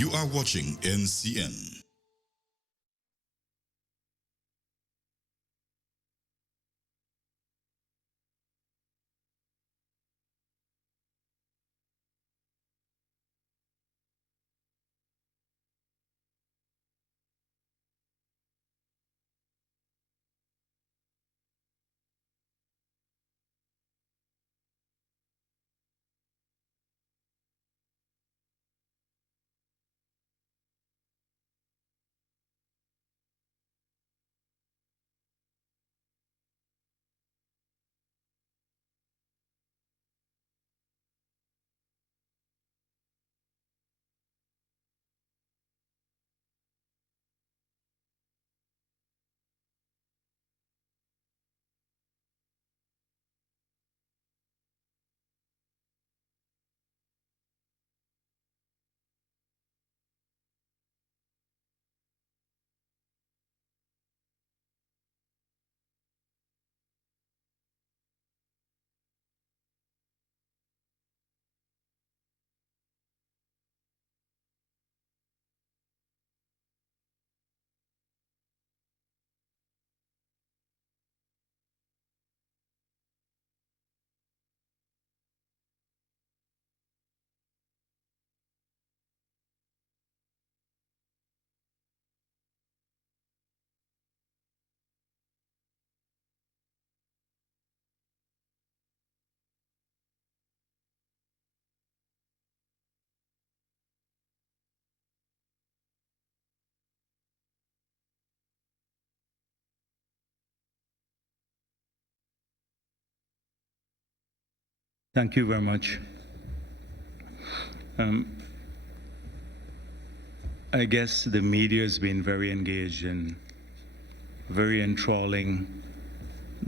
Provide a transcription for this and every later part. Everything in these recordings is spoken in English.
You are watching NCN. Thank you very much. I guess the media has been very engaged in very enthralling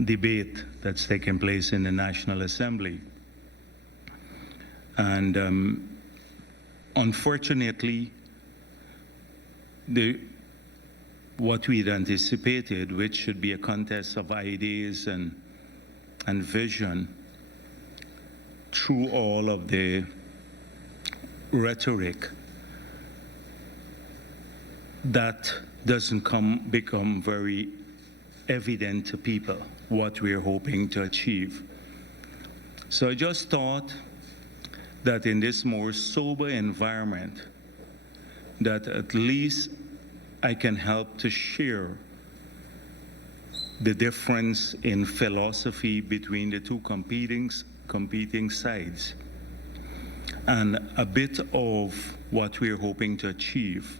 debate that's taken place in the National Assembly. And unfortunately, what we'd anticipated, which should be a contest of ideas and vision, through all of the rhetoric, that doesn't become very evident to people what we're hoping to achieve. So I just thought that in this more sober environment, that at least I can help to share the difference in philosophy between the two competing sides, and a bit of what we're hoping to achieve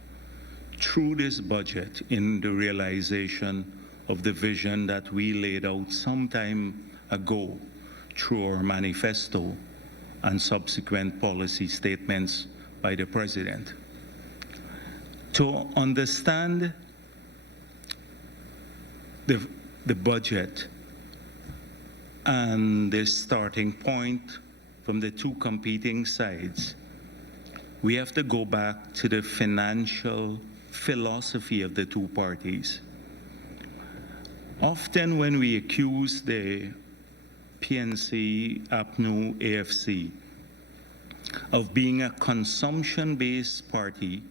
through this budget in the realization of the vision that we laid out some time ago through our manifesto and subsequent policy statements by the President. To understand the budget and the starting point from the two competing sides, we have to go back to the financial philosophy of the two parties. Often when we accuse the PNC, APNU, AFC of being a consumption-based party,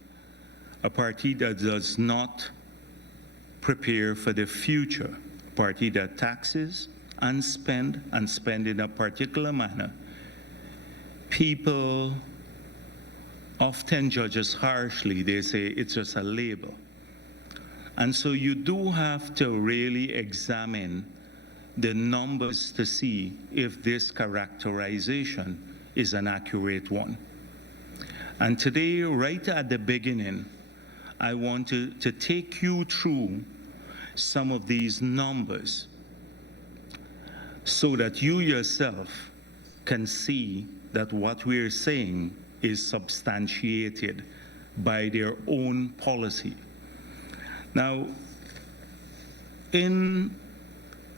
a party that does not prepare for the future, a party that taxes and spend in a particular manner, people often judge us harshly. They say it's just a label. And so you do have to really examine the numbers to see if this characterization is an accurate one. And today, right at the beginning, I want to take you through some of these numbers so that you yourself can see that what we're saying is substantiated by their own policy. Now, in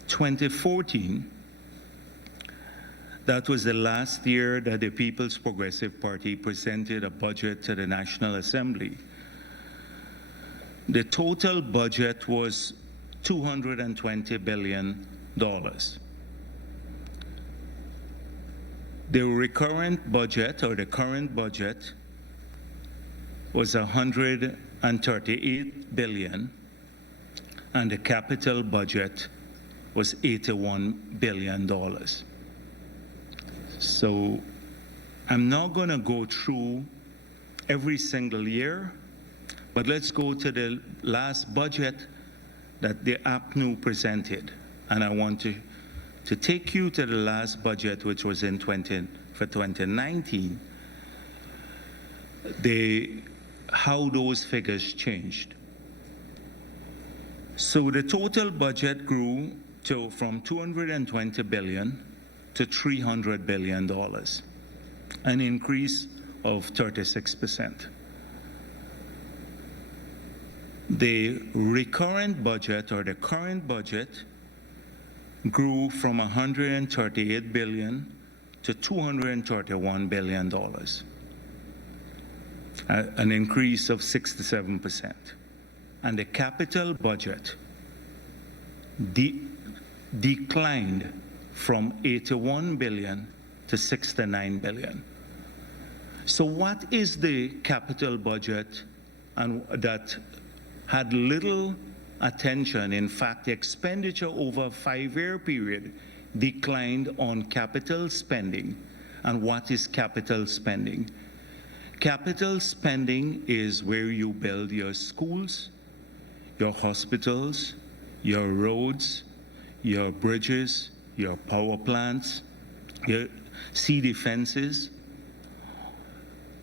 2014, that was the last year that the People's Progressive Party presented a budget to the National Assembly. The total budget was $220 billion. The recurrent budget, or the current budget, was 138 billion, and the capital budget was $81 billion. So I'm not going to go through every single year, but let's go to the last budget that the APNU presented. And I want to take you to the last budget, which was for 2019, how those figures changed. So the total budget grew from $220 billion to $300 billion, an increase of 36%. The recurrent budget, or the current budget, grew from $138 billion to $231 billion, an increase of 67%. And the capital budget declined from $81 billion to $69 billion. So what is the capital budget that had little attention? In fact, the expenditure over a 5-year period declined on capital spending. And what is capital spending? Capital spending is where you build your schools, your hospitals, your roads, your bridges, your power plants, your sea defenses.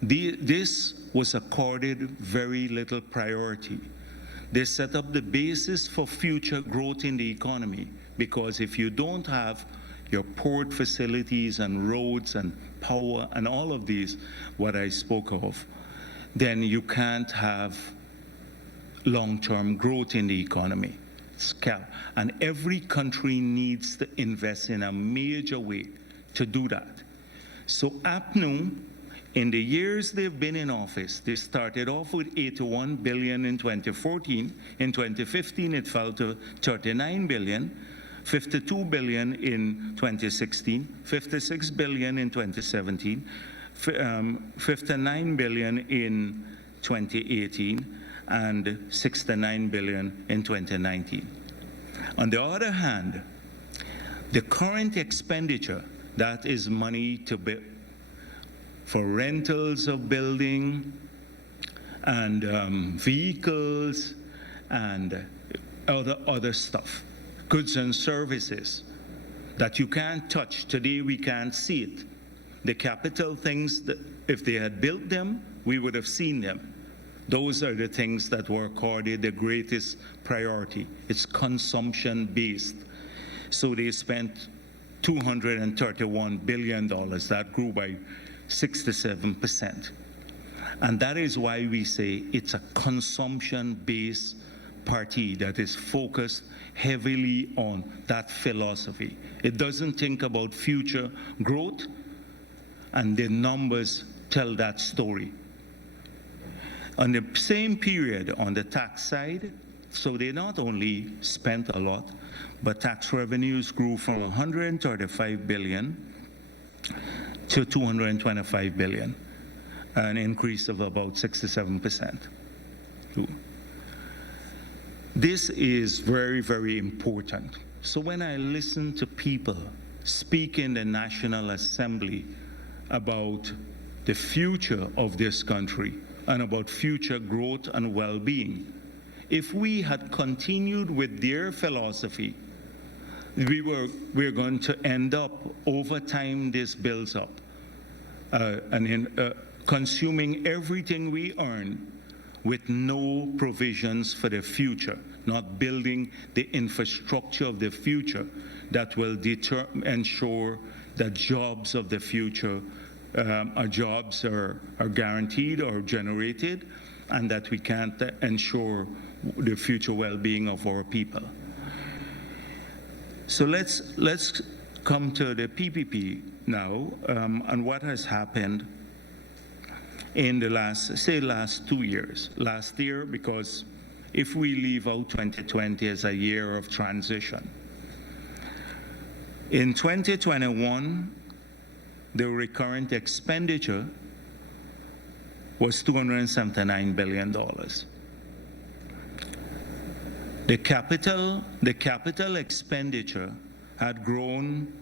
This was accorded very little priority. They set up the basis for future growth in the economy, because if you don't have your port facilities and roads and power and all of these, what I spoke of, then you can't have long-term growth in the economy. And every country needs to invest in a major way to do that. So APNU, in the years they've been in office, they started off with $81 billion in 2014. In 2015, it fell to $39 billion, $52 billion in 2016, $56 billion in 2017, $59 billion in 2018, and $69 billion in 2019. On the other hand, the current expenditure, that is money for rentals of building and vehicles and other stuff, goods and services that you can't touch. Today we can't see it. The capital things, that if they had built them, we would have seen them. Those are the things that were accorded the greatest priority. It's consumption-based. So they spent $231 billion. That grew by 67%. And that is why we say it's a consumption-based party that is focused heavily on that philosophy. It doesn't think about future growth, and the numbers tell that story. On the same period, on the tax side, so they not only spent a lot, but tax revenues grew from $135 billion to $225 billion, an increase of about 67%. This is very, very important. So when I listen to people speak in the National Assembly about the future of this country and about future growth and well-being, if we had continued with their philosophy, we're going to end up, over time this builds up, consuming everything we earn with no provisions for the future, not building the infrastructure of the future that will ensure that jobs of the future are guaranteed or generated, and that we can't ensure the future well-being of our people. So let's come to the PPP now, and what has happened in the last 2 years. Last year, because if we leave out 2020 as a year of transition, in 2021, the recurrent expenditure was $279 billion. The capital expenditure had grown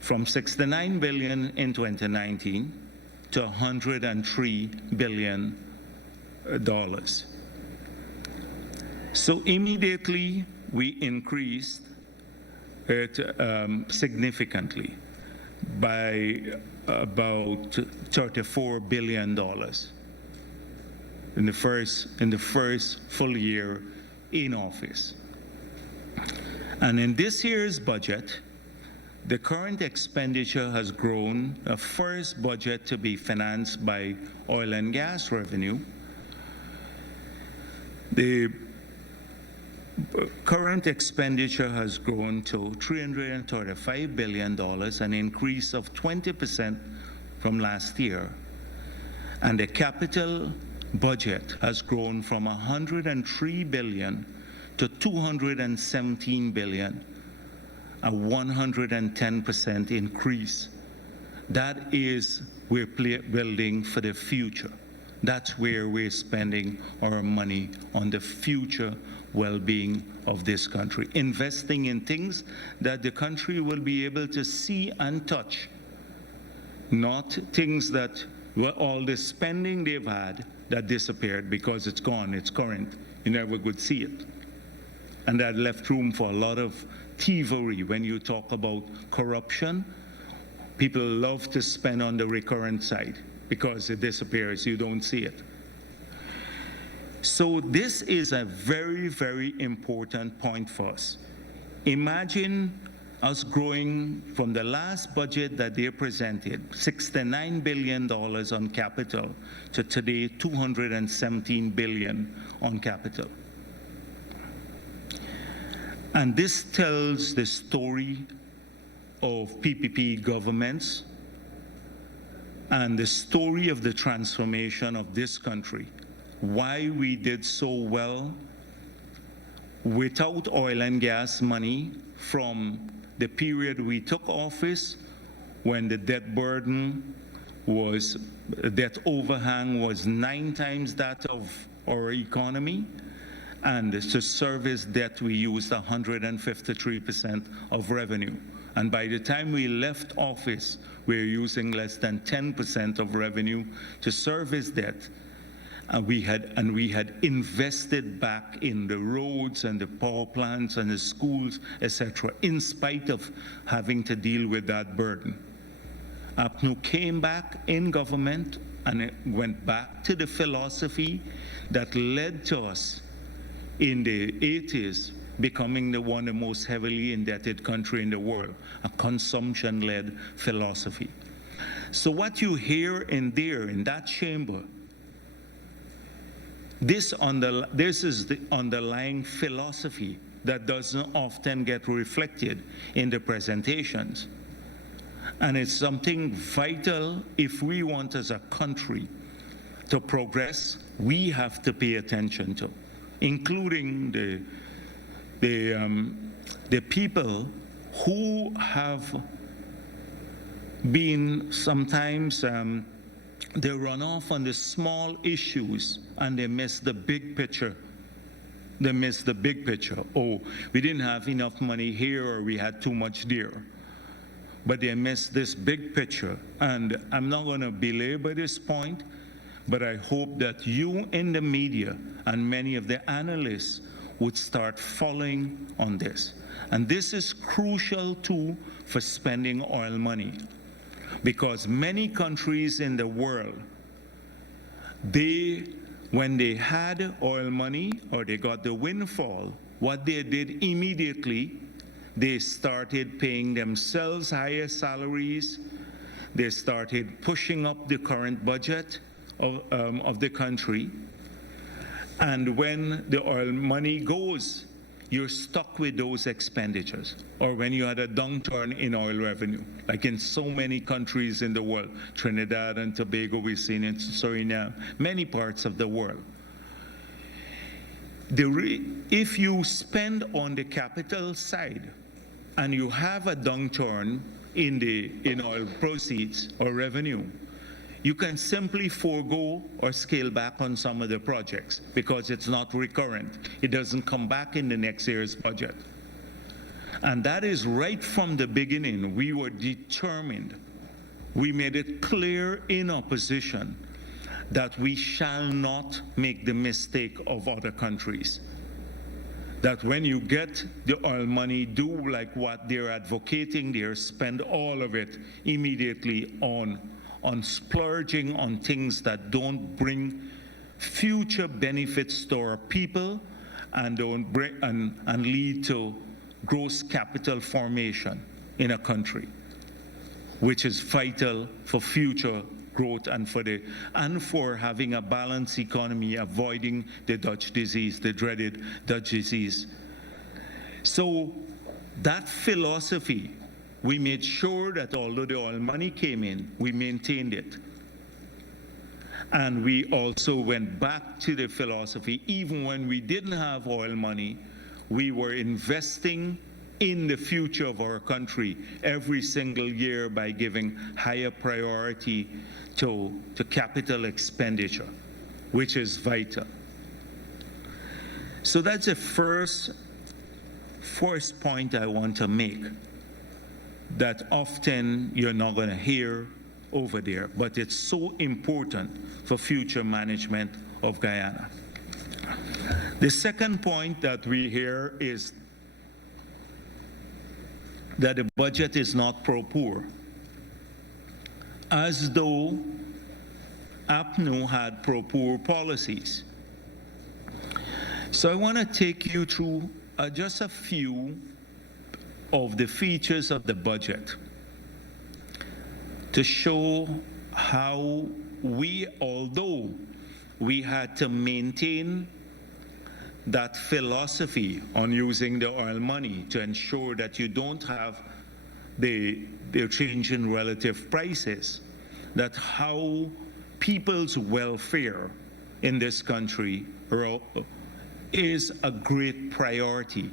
from $69 billion in 2019 to $103 billion. So immediately we increased it significantly by about $34 billion in the first full year in office. And in this year's budget, the current expenditure has grown, a first budget to be financed by oil and gas revenue. The current expenditure has grown to $335 billion, an increase of 20% from last year. And the capital budget has grown from $103 billion to $217 billion, a 110% increase. That is, we're building for the future. That's where we're spending our money, on the future well-being of this country, investing in things that the country will be able to see and touch, not things that, well, all the spending they've had that disappeared because it's gone, it's current, you never could see it. And that left room for a lot of thievery. When you talk about corruption, people love to spend on the recurrent side because it disappears, you don't see it. So this is a very, very important point for us. Imagine us growing from the last budget that they presented, $69 billion on capital, to today $217 billion on capital. And this tells the story of PPP governments and the story of the transformation of this country, why we did so well without oil and gas money from the period we took office, when the debt burden was, debt overhang was 9 times that of our economy, and to service debt we used 153% of revenue. And by the time we left office, we were using less than 10% of revenue to service debt. And we had invested back in the roads and the power plants and the schools, etc., in spite of having to deal with that burden. APNU came back in government, and it went back to the philosophy that led to us in the 80s becoming one of the most heavily indebted country in the world, a consumption-led philosophy. So what you hear in there, in that chamber, this is the underlying philosophy that doesn't often get reflected in the presentations. And it's something vital if we want as a country to progress, we have to pay attention to, including the people who have been sometimes they run off on the small issues and they miss the big picture. They miss the big picture. Oh, we didn't have enough money here, or we had too much there. But they miss this big picture. And I'm not going to belabor this point, but I hope that you in the media and many of the analysts would start following on this. And this is crucial too for spending oil money. Because many countries in the world, when they had oil money or they got the windfall, what they did immediately, they started paying themselves higher salaries. They started pushing up the current budget of the country. And when the oil money goes, you're stuck with those expenditures. Or when you had a downturn in oil revenue, like in so many countries in the world, Trinidad and Tobago, we've seen it, Suriname, many parts of the world. If you spend on the capital side and you have a downturn in oil proceeds or revenue, you can simply forego or scale back on some of the projects because it's not recurrent. It doesn't come back in the next year's budget. And that is right from the beginning. We were determined. We made it clear in opposition that we shall not make the mistake of other countries. That when you get the oil money, do like what they're advocating, they spend all of it immediately on splurging on things that don't bring future benefits to our people and don't bring and lead to gross capital formation in a country, which is vital for future growth and for having a balanced economy, avoiding the Dutch disease, the dreaded Dutch disease. So that philosophy, we made sure that although the oil money came in, we maintained it. And we also went back to the philosophy, even when we didn't have oil money, we were investing in the future of our country every single year by giving higher priority to capital expenditure, which is vital. So that's the first point I want to make, that often you're not going to hear over there, but it's so important for future management of Guyana. The second point that we hear is that the budget is not pro-poor, as though APNU had pro-poor policies. So I want to take you through just a few of the features of the budget to show how although we had to maintain that philosophy on using the oil money to ensure that you don't have the change in relative prices, that how people's welfare in this country is a great priority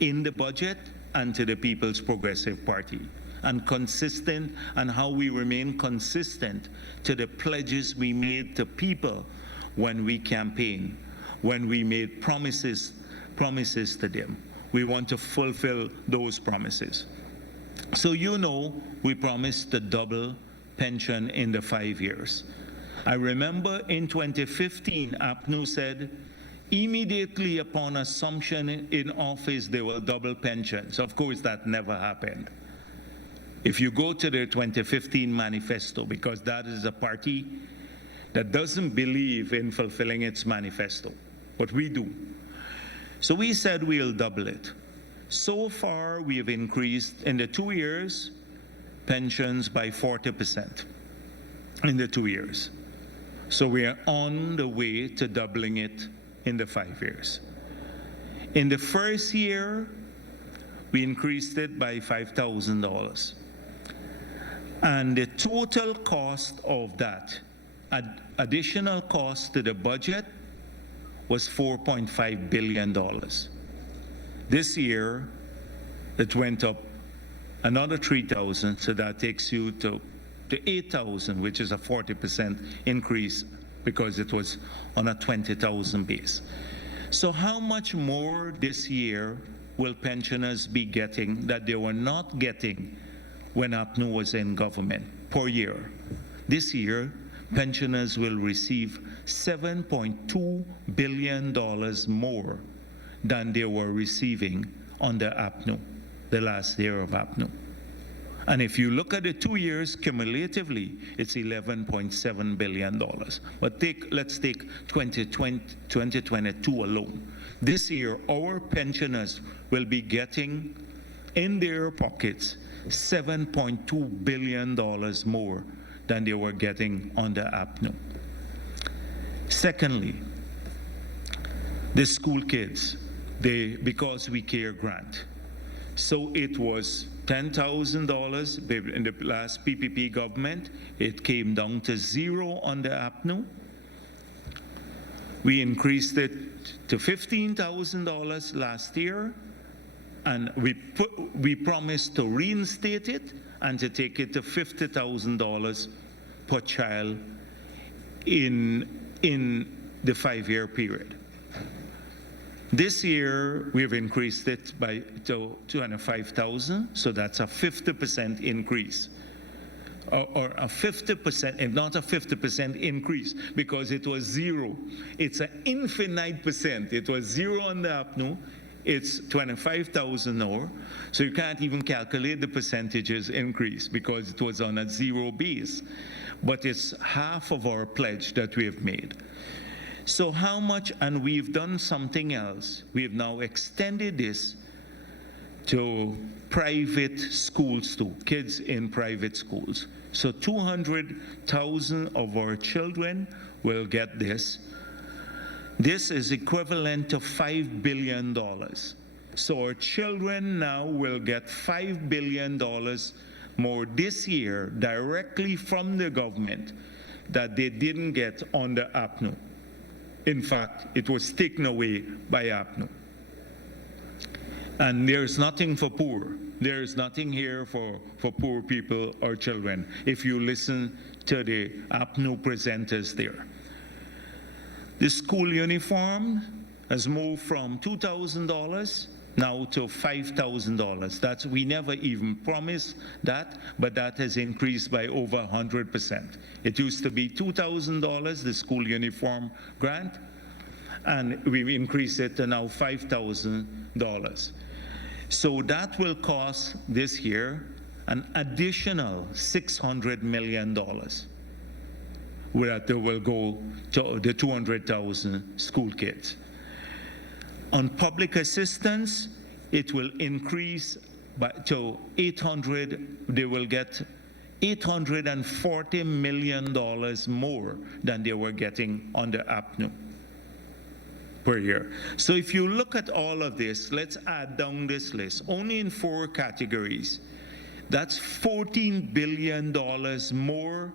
in the budget and to the People's Progressive Party, and consistent, and how we remain consistent to the pledges we made to people when we campaigned, when we made promises to them. We want to fulfill those promises. So we promised to double pension in the 5 years. I remember in 2015, APNU said, immediately upon assumption in office, they will double pensions. Of course, that never happened. If you go to the 2015 manifesto, because that is a party that doesn't believe in fulfilling its manifesto, but we do. So we said we'll double it. So far, we have increased in the 2 years pensions by 40% in the 2 years. So we are on the way to doubling it in the 5 years. In the first year, we increased it by $5,000. And the total cost of that, additional cost to the budget, was $4.5 billion. This year, it went up another 3,000, so that takes you to 8,000, which is a 40% increase because it was on a 20,000 base. So how much more this year will pensioners be getting that they were not getting when APNU was in government per year? This year, pensioners will receive $7.2 billion more than they were receiving under APNU, the last year of APNU. And if you look at the 2 years cumulatively, it's $11.7 billion. But let's take 2022 alone. This year, our pensioners will be getting in their pockets $7.2 billion more than they were getting under APNU. Secondly, the school kids, because we care grant. So it was $10,000 in the last PPP government. It came down to zero under APNU. We increased it to $15,000 last year, and we promised to reinstate it and to take it to $50,000 per child in the 5-year period. This year, we've increased it to 205,000, so that's a 50% increase. Or a 50%, and not a 50% increase, because it was zero. It's an infinite percent. It was zero on the APNU. It's 25,000 now, so you can't even calculate the percentages increase because it was on a zero base. But it's half of our pledge that we have made. So how much, and we've done something else. We've now extended this to private schools too, kids in private schools. So 200,000 of our children will get this. This is equivalent to $5 billion. So our children now will get $5 billion more this year directly from the government that they didn't get under APNU. In fact, it was taken away by APNU. And there's nothing for poor. There's nothing here for poor people or children if you listen to the APNU presenters there. The school uniform has moved from $2,000 now to $5,000. We never even promised that, but that has increased by over 100%. It used to be $2,000, the school uniform grant, and we increased it to now $5,000. So that will cost this year an additional $600 million. That will go to the 200,000 school kids. On public assistance, it will increase to 800. They will get $840 million more than they were getting under APNU per year. So if you look at all of this, let's add down this list. Only in 4 categories, that's $14 billion more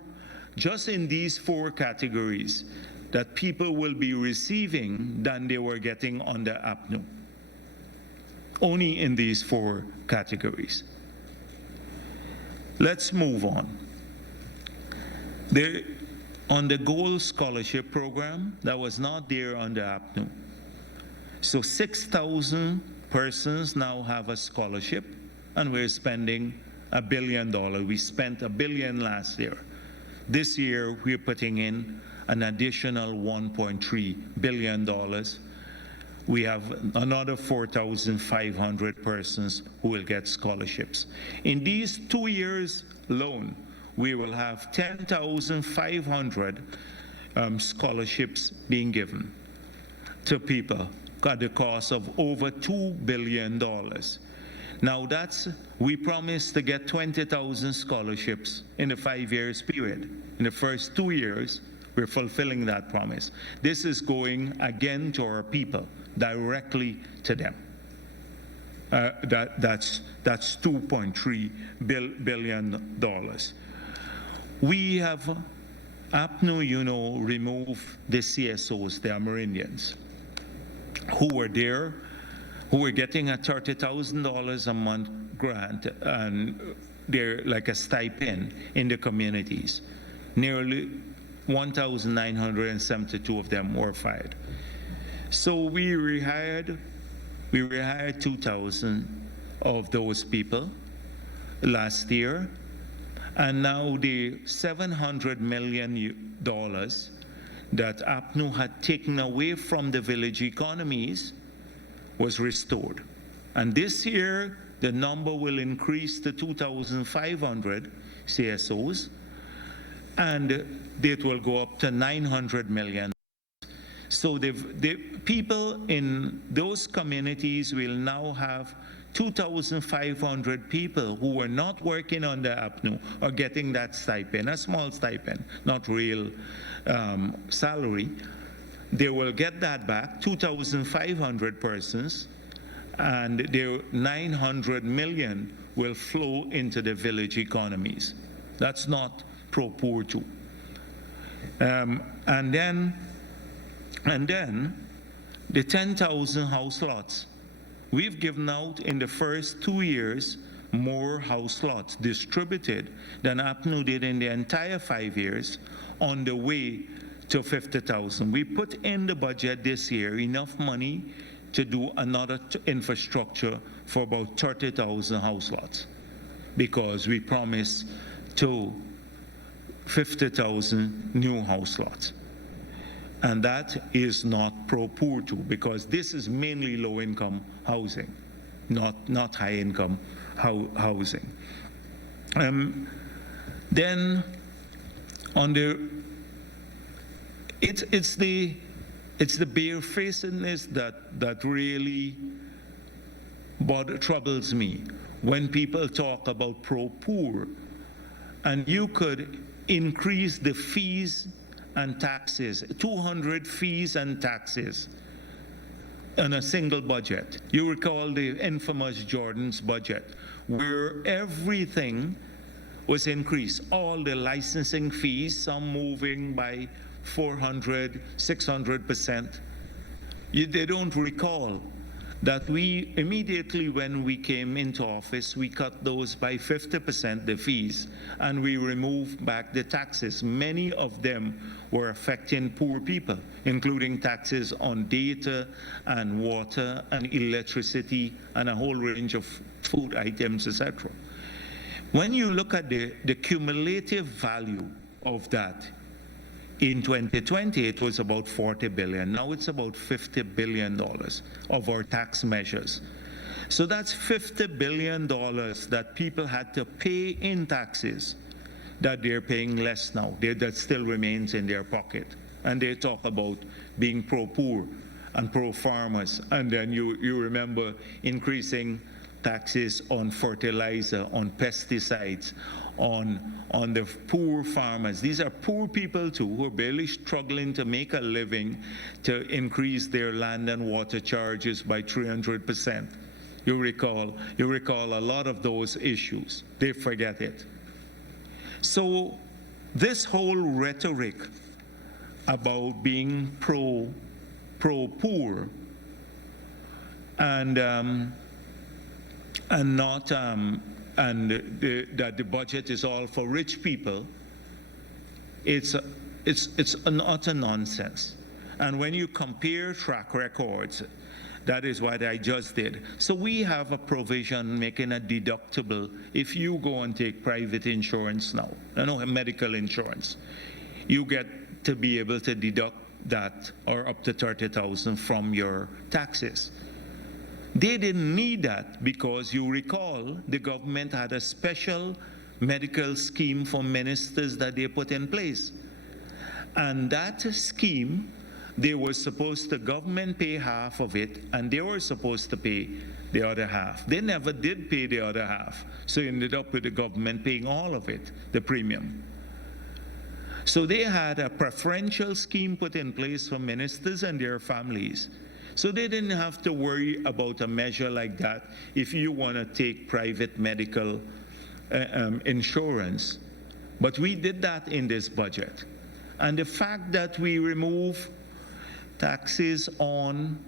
just in these 4 categories that people will be receiving than they were getting under APNU. Only in these 4 categories. Let's move on. On the Gold Scholarship Program, that was not there under APNU. So 6,000 persons now have a scholarship, and we're spending $1 billion. We spent $1 billion last year. This year, we're putting in an additional $1.3 billion. We have another 4,500 persons who will get scholarships. In these 2 years alone, we will have 10,500 scholarships being given to people at the cost of over $2 billion. Now we promised to get 20,000 scholarships in the 5 years period. In the first 2 years, we're fulfilling that promise. This is going again to our people, directly to them. That's $2.3 billion. We have, APNU, removed the CSOs, the Amerindians, who were there, who were getting a $30,000 a month grant, and they're like a stipend in the communities. Nearly 1,972 of them were fired. So we rehired 2,000 of those people last year, and now the $700 million that APNU had taken away from the village economies was restored. And this year, the number will increase to 2,500 CSOs, and it will go up to $900 million. So the people in those communities will now have 2,500 people who were not working under APNU or getting that stipend, a small stipend, not real salary. They will get that back, 2,500 persons, and their $900 million will flow into the village economies. That's not pro-poor too. And then the 10,000 house lots. We've given out in the first 2 years more house lots distributed than APNU did in the entire 5 years, on the way to 50,000. We put in the budget this year enough money to do another infrastructure for about 30,000 house lots, because we promised to 50,000 new house lots. And that is not pro-poor too, because this is mainly low-income housing, not high-income housing. Then on the, it's the barefacedness that really troubles me when people talk about pro-poor, and you could increase the fees and taxes, 200 fees and taxes in a single budget. You recall the infamous Jordan's budget, where everything was increased, all the licensing fees, some moving by 400, 600%. They don't recall that we immediately, when we came into office, we cut those by 50%, the fees, and we removed back the taxes. Many of them were affecting poor people, including taxes on data and water and electricity and a whole range of food items, etc. When you look at the cumulative value of that, in 2020, it was about $40 billion. Now it's about $50 billion of our tax measures. So that's $50 billion that people had to pay in taxes that they're paying less now. That still remains in their pocket. And they talk about being pro-poor and pro-farmers. And then you remember increasing taxes on fertilizer, on pesticides, on the poor farmers. These are poor people too, who are barely struggling to make a living, to increase their land and water charges by 300%. You recall a lot of those issues. They forget it. So this whole rhetoric about being pro-poor that the budget is all for rich people, it's an utter nonsense. And when you compare track records, that is what I just did. So we have a provision making a deductible if you go and take private insurance now, medical insurance. You get to be able to deduct that, or up to 30,000 from your taxes. They didn't need that because, you recall, the government had a special medical scheme for ministers that they put in place. And that scheme, they were supposed to, government pay half of it, and they were supposed to pay the other half. They never did pay the other half. So you ended up with the government paying all of it, the premium. So they had a preferential scheme put in place for ministers and their families. So they didn't have to worry about a measure like that if you want to take private medical insurance. But we did that in this budget. And the fact that we remove taxes on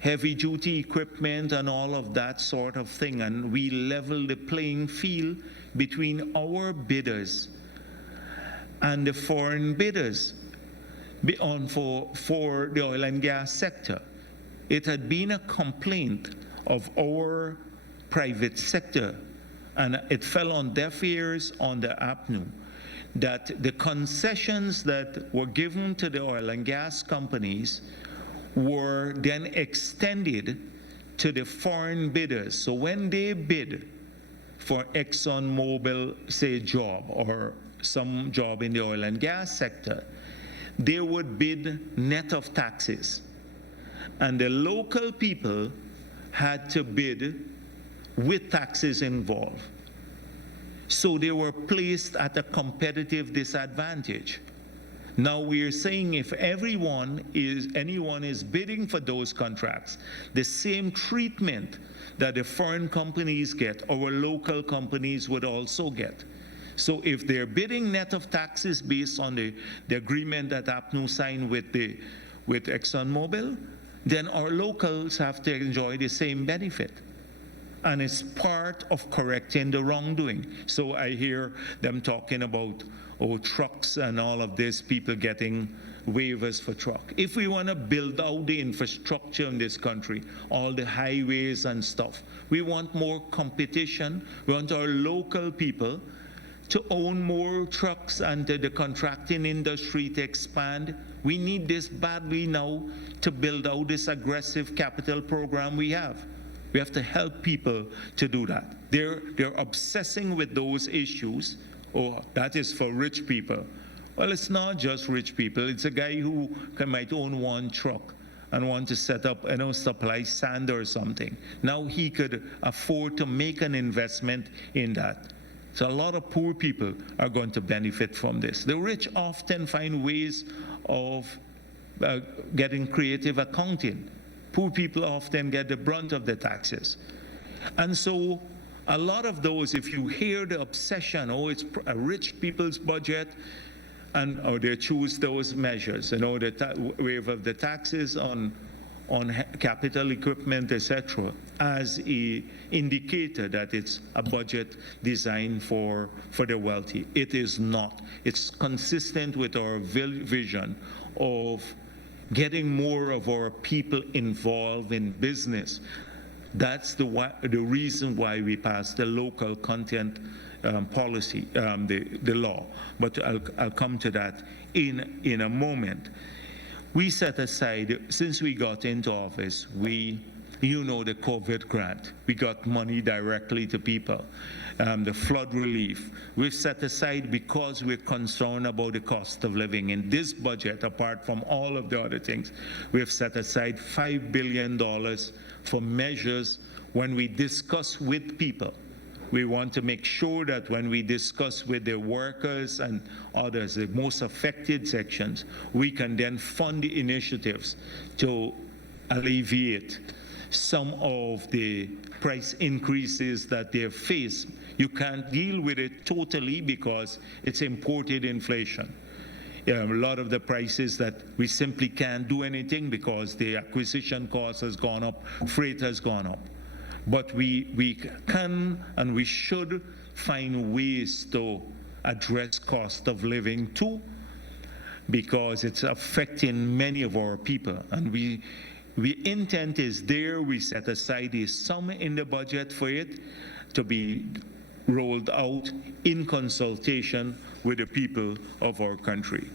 heavy-duty equipment and all of that sort of thing, and we level the playing field between our bidders and the foreign bidders for the oil and gas sector. It had been a complaint of our private sector, and it fell on deaf ears on the APNU, that the concessions that were given to the oil and gas companies were then extended to the foreign bidders. So when they bid for ExxonMobil, say, job or some job in the oil and gas sector, they would bid net of taxes. And the local people had to bid with taxes involved. So they were placed at a competitive disadvantage. Now we're saying if anyone is bidding for those contracts, the same treatment that the foreign companies get, our local companies would also get. So if they're bidding net of taxes based on the agreement that APNU signed with ExxonMobil, then our locals have to enjoy the same benefit. and it's part of correcting the wrongdoing. So I hear them talking about, oh, trucks and all of this, people getting waivers for truck. If we want to build out the infrastructure in this country, all the highways and stuff, we want more competition. We want our local people to own more trucks and the contracting industry to expand. We need this badly now to build out this aggressive capital program we have. We have to help people to do that. They're obsessing with those issues. Oh, that is for rich people. Well, it's not just rich people. It's a guy who might own one truck and want to set up, supply sand or something. Now he could afford to make an investment in that. So a lot of poor people are going to benefit from this. The rich often find ways of getting creative accounting. Poor people often get the brunt of the taxes. And so a lot of those, if you hear the obsession, oh, it's a rich people's budget, or they choose those measures, the waiver of the taxes on capital equipment, etc., as an indicator that it's a budget designed for the wealthy. It is not. It's consistent with our vision of getting more of our people involved in business. That's the reason why we passed the local content policy, the law. But I'll come to that in a moment. We set aside, since we got into office, the COVID grant. We got money directly to people. The flood relief. We've set aside, because we're concerned about the cost of living. In this budget, apart from all of the other things, we've set aside $5 billion for measures when we discuss with people. We want to make sure that when we discuss with the workers and others, the most affected sections, we can then fund the initiatives to alleviate some of the price increases that they face. You can't deal with it totally because it's imported inflation. A lot of the prices that we simply can't do anything because the acquisition cost has gone up, freight has gone up. But we can and we should find ways to address cost of living too, because it's affecting many of our people. And we intent is there. We set aside a sum in the budget for it to be rolled out in consultation with the people of our country.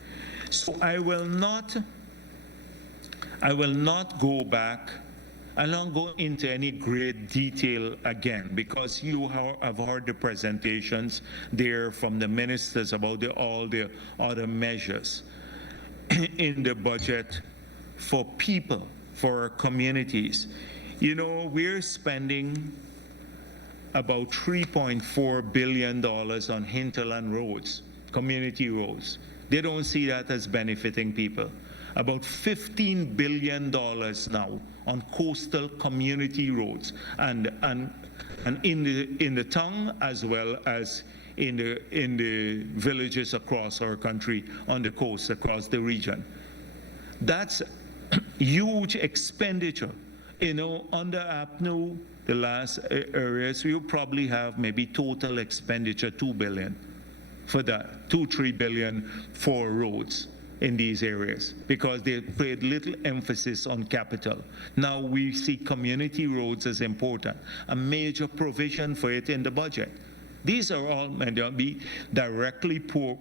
So I will not go back. I'll not go into any great detail again, because you have heard the presentations there from the ministers about all the other measures in the budget for people, for our communities. We're spending about $3.4 billion on hinterland roads, community roads. They don't see that as benefiting people. About $15 billion now on coastal community roads, and in the town as well as in the villages across our country, on the coast, across the region. That's huge expenditure. Under APNU, the last areas, you probably have maybe total expenditure $2 billion for that, $2-3 billion for roads in these areas, because they paid little emphasis on capital. Now we see community roads as important, a major provision for it in the budget. These are all may not be directly poor,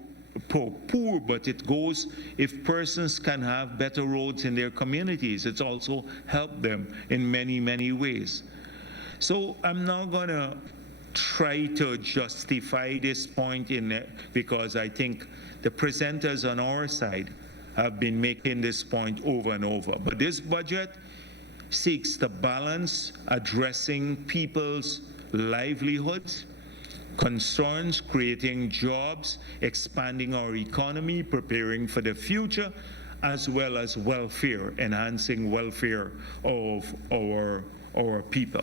but it goes, if persons can have better roads in their communities, it's also helped them in many, many ways. So I'm not going to try to justify this point because I think the presenters on our side have been making this point over and over. But this budget seeks to balance addressing people's livelihoods, concerns, creating jobs, expanding our economy, preparing for the future, as well as welfare, enhancing welfare of our people.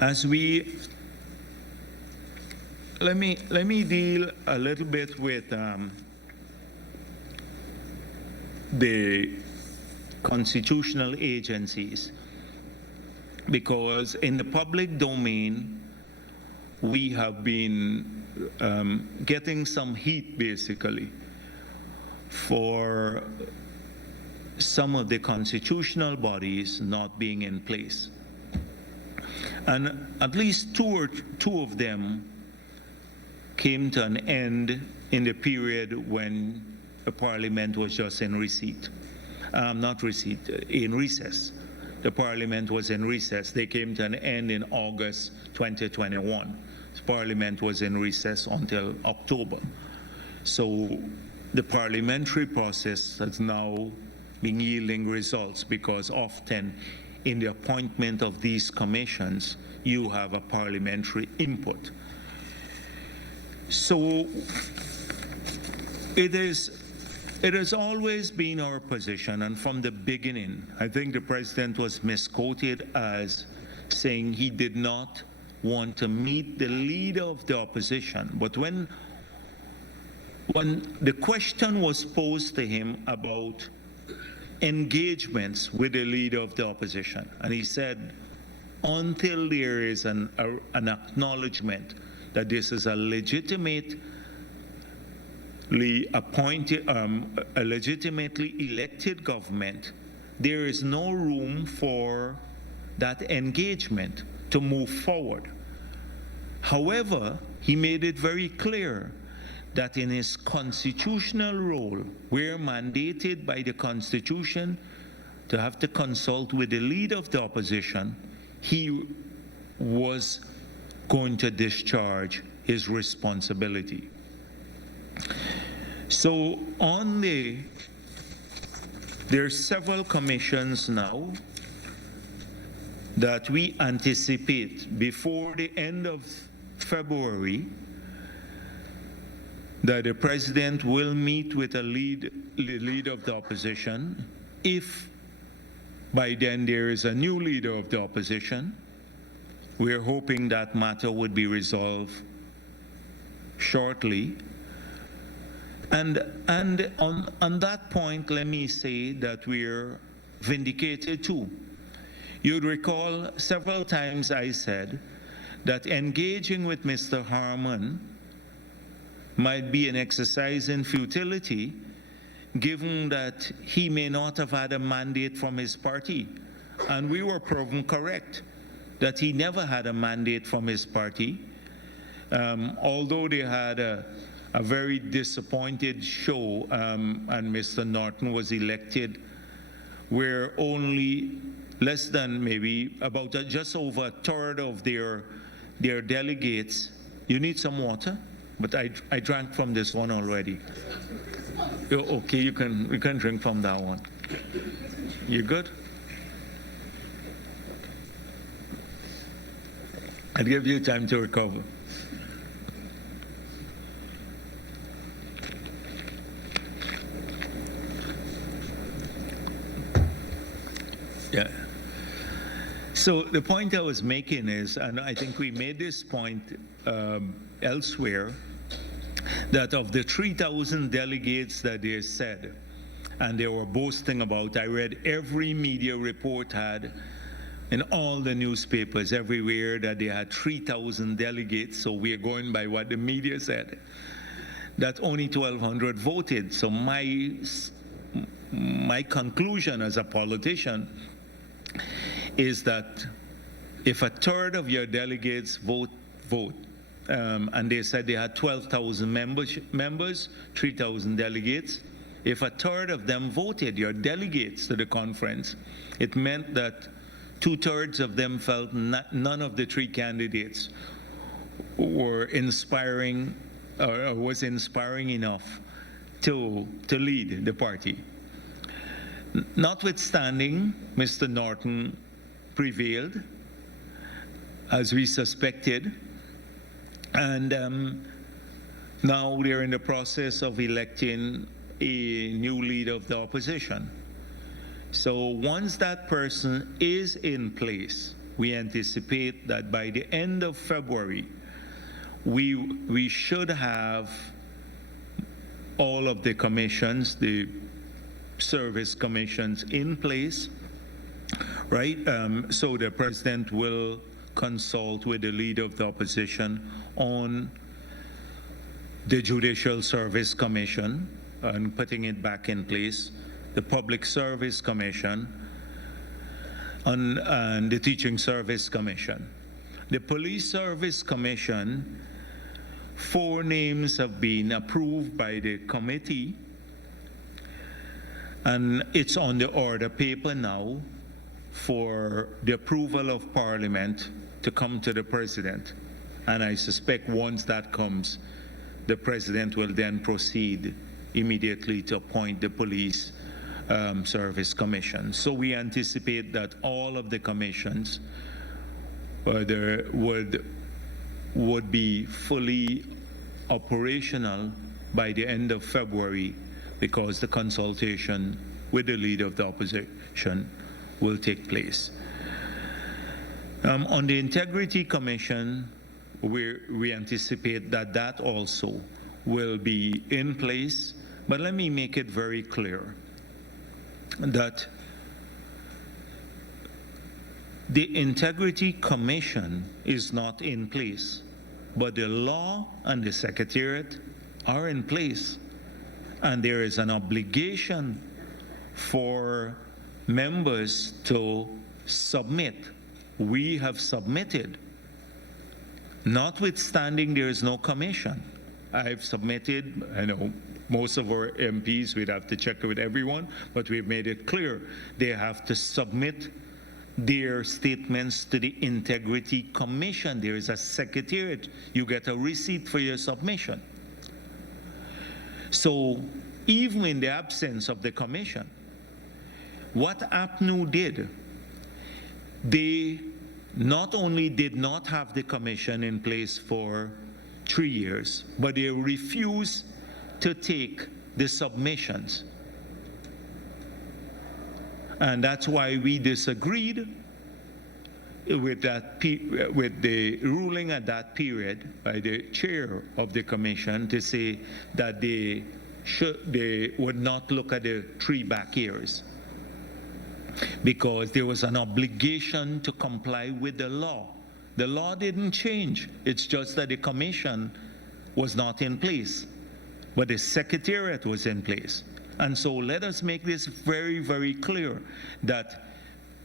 As let me deal a little bit with the constitutional agencies, because in the public domain, we have been getting some heat, basically, for some of the constitutional bodies not being in place. And at least two of them came to an end in the period when the Parliament was just in recess. The Parliament was in recess. They came to an end in August 2021. The Parliament was in recess until October. So the parliamentary process has now been yielding results, because often in the appointment of these commissions, you have a parliamentary input. So it has always been our position, and from the beginning, I think the president was misquoted as saying he did not want to meet the leader of the opposition. But when the question was posed to him about engagements with the leader of the opposition, and he said, until there is an acknowledgement that this is a legitimately appointed, a legitimately elected government, there is no room for that engagement to move forward. However, he made it very clear that in his constitutional role, we're mandated by the Constitution to have to consult with the leader of the opposition. He was going to discharge his responsibility. So there are several commissions now that we anticipate before the end of February that the president will meet with the leader of the opposition. If by then there is a new leader of the opposition, we're hoping that matter would be resolved shortly. And on that point, let me say that we're vindicated too. You'd recall several times I said that engaging with Mr. Harman might be an exercise in futility, given that he may not have had a mandate from his party. And we were proven correct, that he never had a mandate from his party, although they had a very disappointed show, and Mr. Norton was elected, where only less than maybe about just over a third of their delegates. You need some water? But I drank from this one already. Okay, you can drink from that one. You good? I'll give you time to recover. Yeah. So the point I was making is, and I think we made this point elsewhere, that of the 3,000 delegates that they said, and they were boasting about, I read every media report had, in all the newspapers everywhere, that they had 3,000 delegates, so we're going by what the media said, that only 1,200 voted. So my conclusion as a politician is that if a third of your delegates vote, and they said they had 12,000 members, 3,000 delegates. If a third of them voted, your delegates to the conference, it meant that 2/3 of them felt none of the three candidates were inspiring or was inspiring enough to lead the party. Notwithstanding, Mr. Norton prevailed, as we suspected. And now they're in the process of electing a new leader of the opposition. So once that person is in place, we anticipate that by the end of February, we should have all of the commissions, the service commissions in place, right? So the president will consult with the leader of the opposition on the Judicial Service Commission and putting it back in place, the Public Service Commission, and the Teaching Service Commission. The Police Service Commission, 4 names have been approved by the committee, and it's on the order paper now for the approval of Parliament to come to the President. And I suspect once that comes, the President will then proceed immediately to appoint the Police Service Commission. So we anticipate that all of the commissions would be fully operational by the end of February, because the consultation with the leader of the opposition will take place. On the Integrity Commission, we anticipate that that also will be in place, but let me make it very clear that the Integrity Commission is not in place, but the law and the Secretariat are in place, and there is an obligation for members to submit. We have submitted, notwithstanding there is no commission. I've submitted, I know most of our MPs, we'd have to check with everyone, but we've made it clear they have to submit their statements to the Integrity Commission. There is a secretariat. You get a receipt for your submission. So even in the absence of the commission, what APNU did, they not only did not have the commission in place for 3 years, but they refused to take the submissions. And that's why we disagreed with the ruling at that period by the chair of the commission to say that they would not look at the 3 back years, because there was an obligation to comply with the law. The law didn't change. It's just that the commission was not in place, but the secretariat was in place. And so let us make this very, very clear that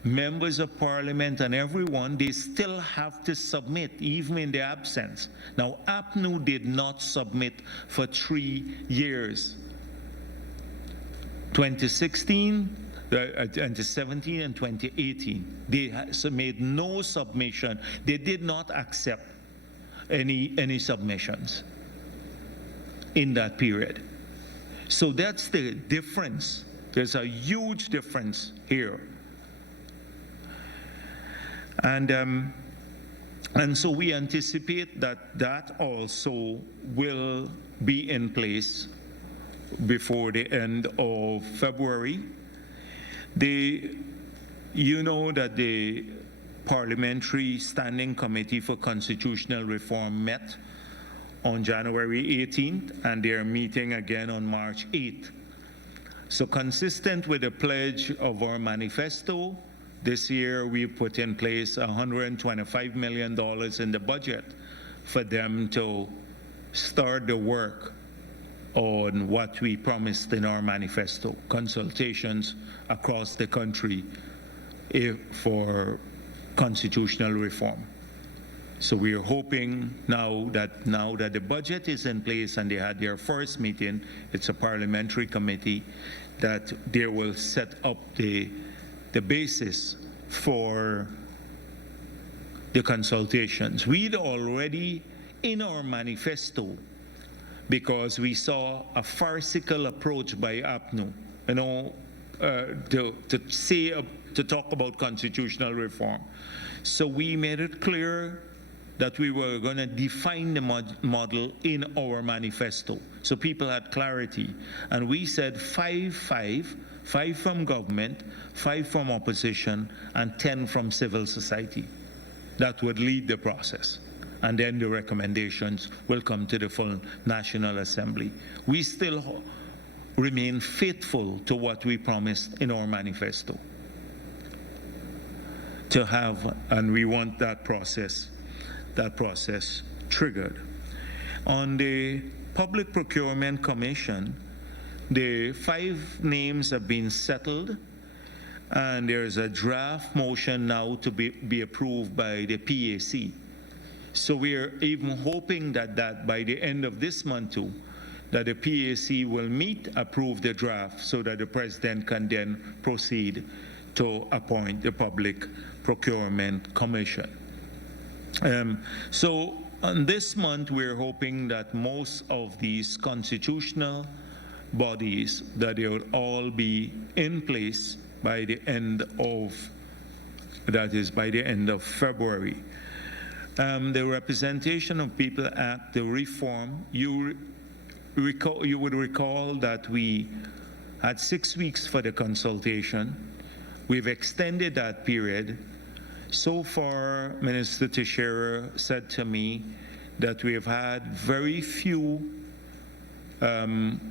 members of Parliament and everyone, they still have to submit, even in their absence. Now, APNU did not submit for 3 years. 2016, 2017 and 2018, they made no submission. They did not accept any submissions in that period. So that's the difference. There's a huge difference here. And so we anticipate that that also will be in place before the end of February. You know that the Parliamentary Standing Committee for Constitutional Reform met on January 18th, and they're meeting again on March 8th. So consistent with the pledge of our manifesto, this year we put in place $125 million in the budget for them to start the work on what we promised in our manifesto, consultations across the country for constitutional reform. So we are hoping now that the budget is in place and they had their first meeting, it's a parliamentary committee, that they will set up the basis for the consultations. We'd already, in our manifesto, because we saw a farcical approach by APNU, to talk about constitutional reform. So we made it clear that we were going to define the model in our manifesto, so people had clarity. And we said 5 from government, 5 from opposition, and 10 from civil society. That would lead the process. And then the recommendations will come to the full National Assembly. We still remain faithful to what we promised in our manifesto. To have, and we want that process triggered. On the Public Procurement Commission, the 5 names have been settled, and there's a draft motion now to be approved by the PAC. So we're even hoping that by the end of this month too, that the PAC will meet, approve the draft, so that the President can then proceed to appoint the Public Procurement Commission. So on this month, we're hoping that most of these constitutional bodies, that they would all be in place by the end of, that is, by the end of February. The Representation of People Act, the reform, you would recall that we had 6 weeks for the consultation. We've extended that period. So far, Minister Teixeira said to me that we have had very few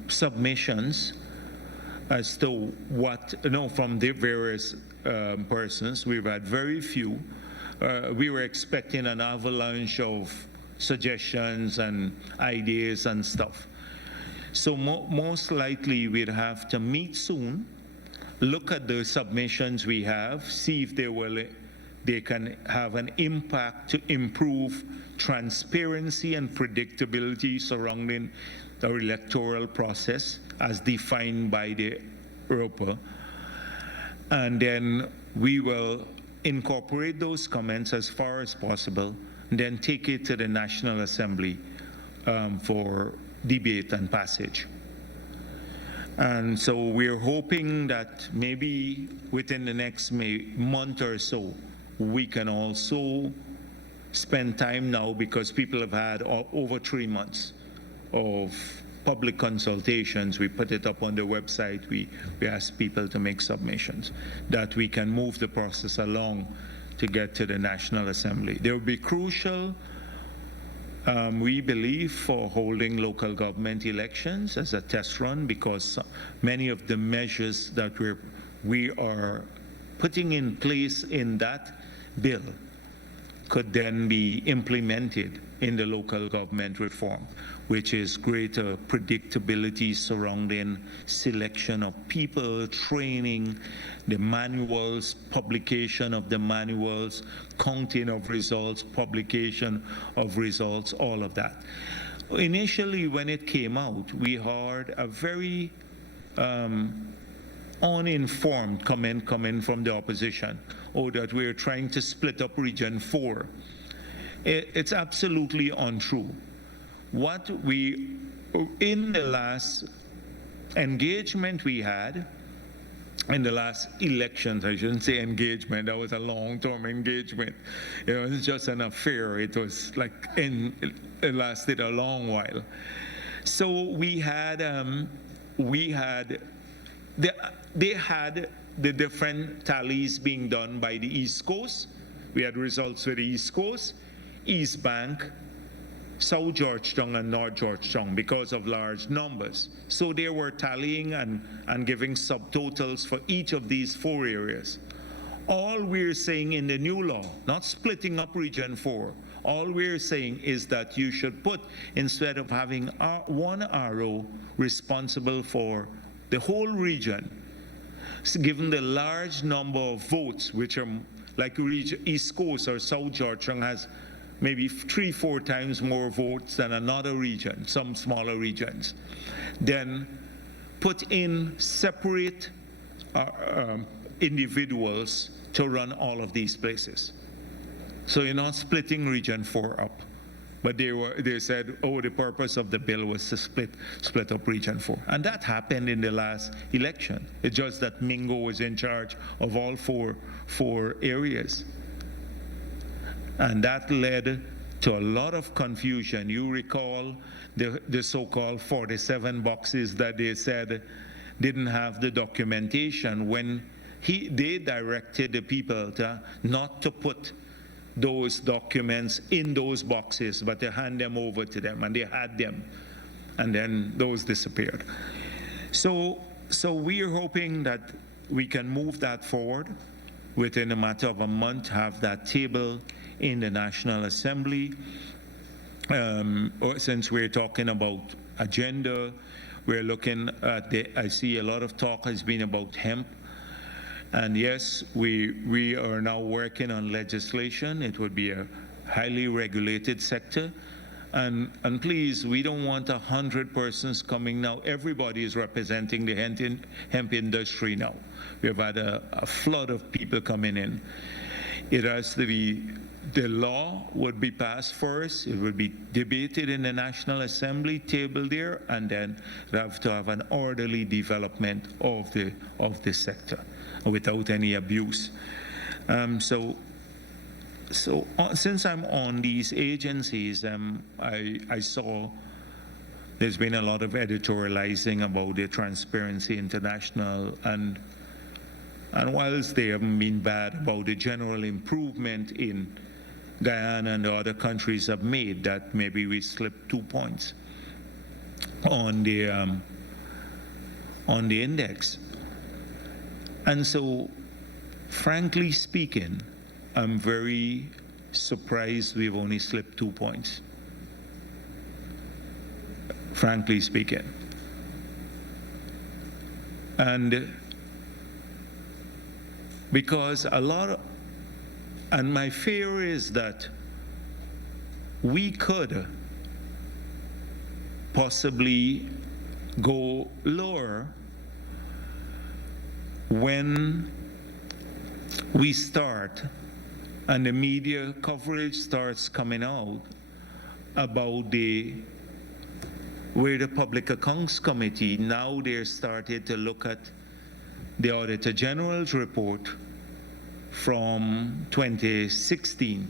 submissions as to what, from the various persons. We've had very few. We were expecting an avalanche of suggestions and ideas and stuff. So most likely we'd have to meet soon, look at the submissions we have, see if they can have an impact to improve transparency and predictability surrounding the electoral process as defined by the ROPA. And then we will incorporate those comments as far as possible, and then take it to the National Assembly for debate and passage. And so we're hoping that maybe within the next month or so, we can also spend time now, because people have had over 3 months of public consultations. We put it up on the website. We ask people to make submissions, that we can move the process along to get to the National Assembly. They will be crucial, we believe, for holding local government elections as a test run, because many of the measures that we are putting in place in that bill could then be implemented in the local government reform, which is greater predictability surrounding selection of people, training, the manuals, publication of the manuals, counting of results, publication of results, all of that. Initially, when it came out, we heard a very uninformed comment coming from the opposition, that we're trying to split up Region 4. It's absolutely untrue. What in the last engagement we had, in the last elections, I shouldn't say engagement, that was a long-term engagement. It was just an affair. It was like, it lasted a long while. So they had the different tallies being done by the East Coast. We had results for the East Coast, East Bank, South Georgetown, and North Georgetown, because of large numbers. So they were tallying and giving subtotals for each of these 4 areas. All we're saying in the new law, not splitting up Region 4, all we're saying is that you should put, instead of having one RO responsible for the whole region, given the large number of votes, which are like East Coast or South Georgetown has maybe 3-4 times more votes than another region, some smaller regions, then put in separate individuals to run all of these places. So you're not splitting Region 4 up. But they said, the purpose of the bill was to split up Region 4. And that happened in the last election. It's just that Mingo was in charge of all four areas. And that led to a lot of confusion. You recall the so-called 47 boxes that they said didn't have the documentation, when they directed the people not to put those documents in those boxes, but to hand them over to them, and they had them, and then those disappeared. So we are hoping that we can move that forward within a matter of a month, have that table in the National Assembly. Or since we're talking about agenda, we're looking at I see a lot of talk has been about hemp. And yes, we are now working on legislation. It would be a highly regulated sector. And please, we don't want 100 persons coming now. Everybody is representing the hemp industry now. We have had a flood of people coming in. It has to be, the law would be passed first. It would be debated in the National Assembly, tabled there, and then we have to have an orderly development of the sector without any abuse. So since I'm on these agencies, I saw there's been a lot of editorializing about the Transparency International, and whilst they haven't been bad about the general improvement in Guyana and the other countries have made, that maybe we slipped 2 points on the index. And so, frankly speaking, I'm very surprised we've only slipped 2 points, frankly speaking. And because and my fear is that we could possibly go lower when we start and the media coverage starts coming out about where the Public Accounts Committee, now they're started to look at the Auditor General's report from 2016.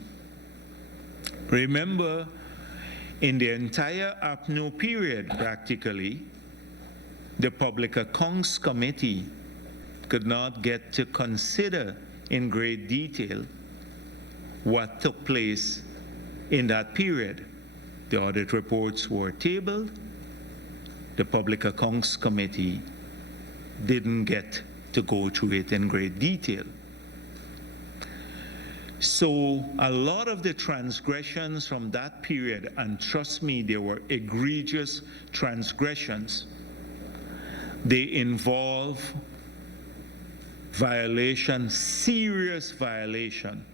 Remember, in the entire APNO period, practically, the Public Accounts Committee could not get to consider in great detail what took place in that period. The audit reports were tabled. The Public Accounts Committee didn't get to go through it in great detail. So a lot of the transgressions from that period, and trust me, they were egregious transgressions, they involve violation, serious violation,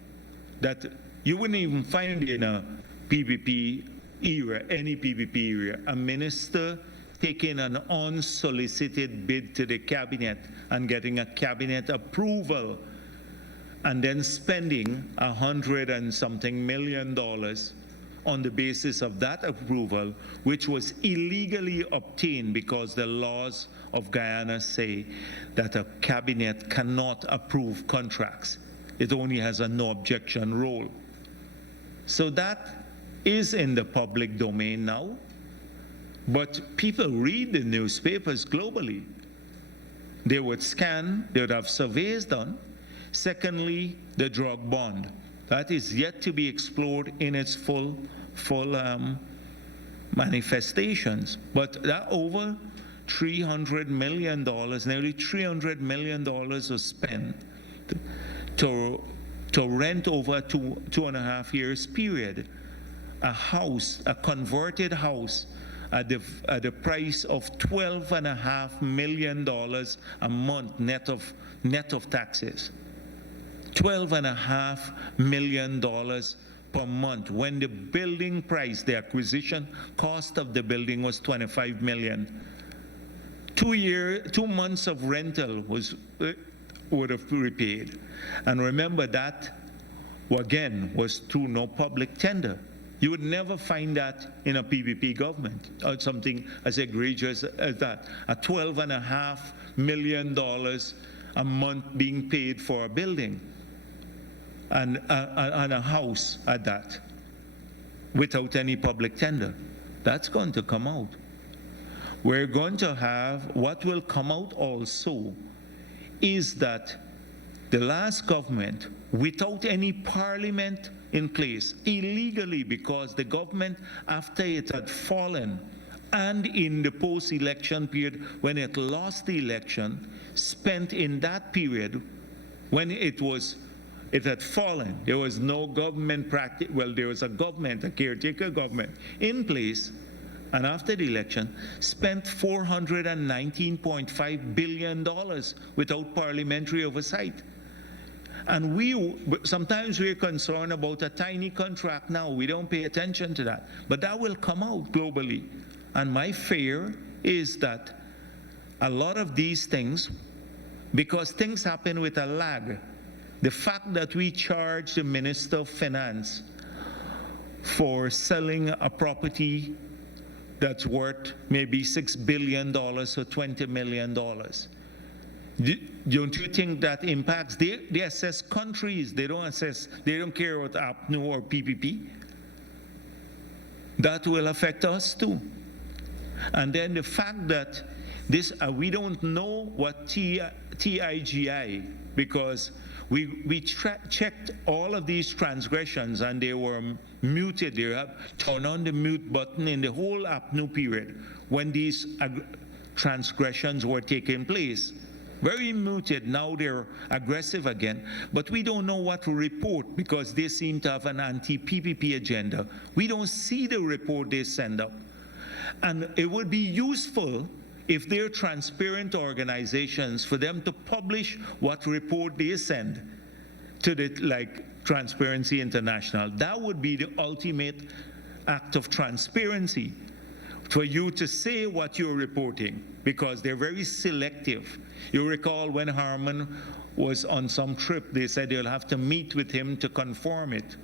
that you wouldn't even find in a PPP era, any PPP era. A minister taking an unsolicited bid to the cabinet and getting a cabinet approval, and then spending $100 and something million on the basis of that approval, which was illegally obtained because the laws of Guyana say that a cabinet cannot approve contracts. It only has a no objection role. So that is in the public domain now, but people read the newspapers globally. They would scan, they would have surveys done. Secondly, the drug bond. That is yet to be explored in its full manifestations. But that over $300 million, nearly $300 million was spent to rent over a two and a half years period a house, a converted house, at the price of $12.5 million a month net of taxes. $12.5 million per month, when the building price, the acquisition cost of the building was $25 million. 2 months of rental would have repaid. And remember that, again, was through no public tender. You would never find that in a PPP government, or something as egregious as that. A $12.5 million a month being paid for a building, and a house at that, without any public tender. That's going to come out. We're going to have, what will come out also is that the last government, without any parliament in place, illegally, because the government, after it had fallen and in the post-election period when it lost the election, spent in that period when it had fallen. There was no government practice. Well, there was a government, a caretaker government in place, and after the election, spent $419.5 billion without parliamentary oversight. And sometimes we're concerned about a tiny contract now. We don't pay attention to that. But that will come out globally. And my fear is that a lot of these things, because things happen with a lag, the fact that we charge the Minister of Finance for selling a property that's worth maybe $6 billion or $20 million, don't you think that impacts? They assess countries. They don't care about APNU or PPP. That will affect us too. And then the fact that we don't know what TIGI, because we checked all of these transgressions and they were muted. They have turned on the mute button in the whole APNU period when these transgressions were taking place. Very muted. Now they're aggressive again. But we don't know what to report because they seem to have an anti-PPP agenda. We don't see the report they send up. And it would be useful if they're transparent organizations for them to publish what report they send to Transparency International. That would be the ultimate act of transparency, for you to say what you're reporting, because they're very selective. You recall when Harman was on some trip, they said they'll have to meet with him to confirm it.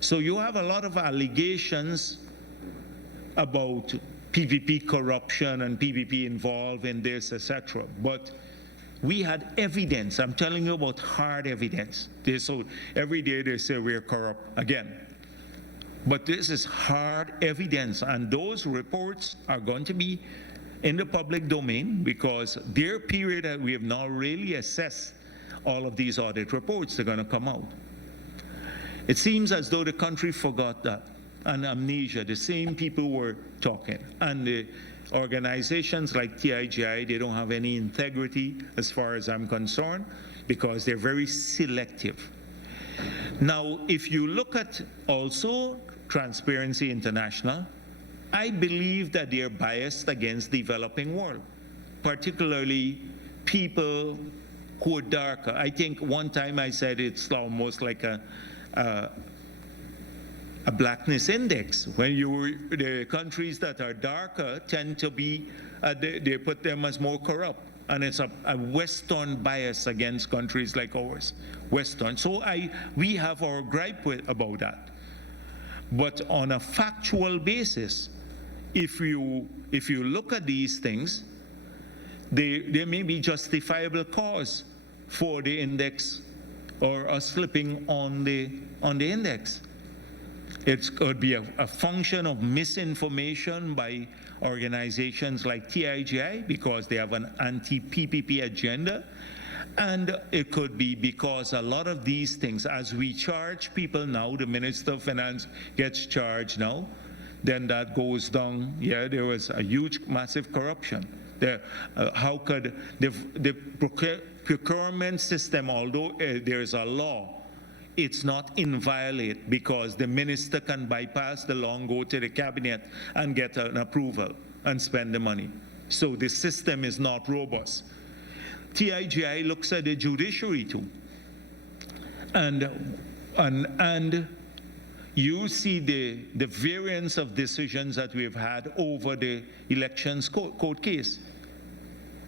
So you have a lot of allegations about PPP corruption and PPP involved in this, etc. But we had evidence. I'm telling you about hard evidence. So every day they say we're corrupt again. But this is hard evidence, and those reports are going to be in the public domain because their period that we have now really assessed all of these audit reports. They're going to come out. It seems as though the country forgot that. And amnesia, the same people were talking. And the organizations like TIGI, they don't have any integrity as far as I'm concerned because they're very selective. Now, if you look at also Transparency International, I believe that they're biased against the developing world, particularly people who are darker. I think one time I said it's almost like a blackness index. When the countries that are darker tend to be, they put them as more corrupt. And it's a Western bias against countries like ours, Western. So we have our gripe about that. But on a factual basis, if you look at these things, there may be justifiable cause for the index or us slipping on the index. It could be a function of misinformation by organizations like TIGI because they have an anti-PPP agenda. And it could be because a lot of these things, as we charge people now, the Minister of Finance gets charged now, then that goes down. Yeah, there was a huge, massive corruption. How could the procurement system, although there's a law, it's not inviolate because the minister can bypass the law and go to the cabinet and get an approval and spend the money. So the system is not robust. TIGI looks at the judiciary too. And you see the variance of decisions that we've had over the elections court case.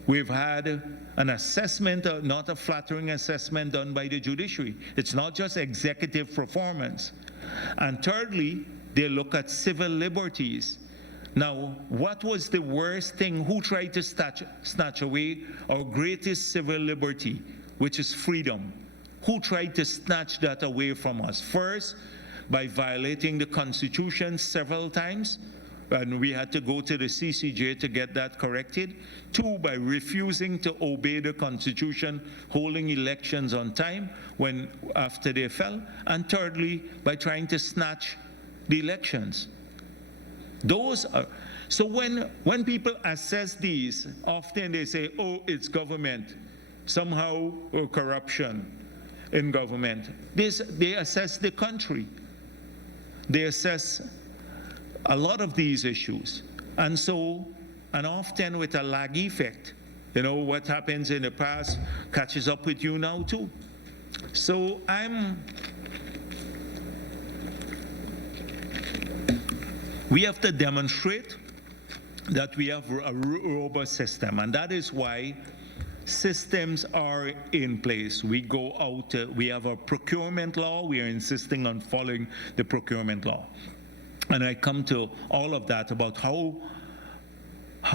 We've had an assessment, not a flattering assessment done by the judiciary. It's not just executive performance. And thirdly, they look at civil liberties. Now, what was the worst thing? Who tried to snatch away our greatest civil liberty, which is freedom? Who tried to snatch that away from us? First, by violating the Constitution several times, and we had to go to the CCJ to get that corrected. Two, by refusing to obey the Constitution, holding elections on time after they fell. And thirdly, by trying to snatch the elections. So when people assess these, often they say, oh, it's government, somehow, or corruption in government. They assess the country. They assess a lot of these issues. And often with a lag effect. You know, what happens in the past catches up with you now too. So we have to demonstrate that we have a robust system, and that is why systems are in place. We go out, we have a procurement law, we are insisting on following the procurement law. And I come to all of that about how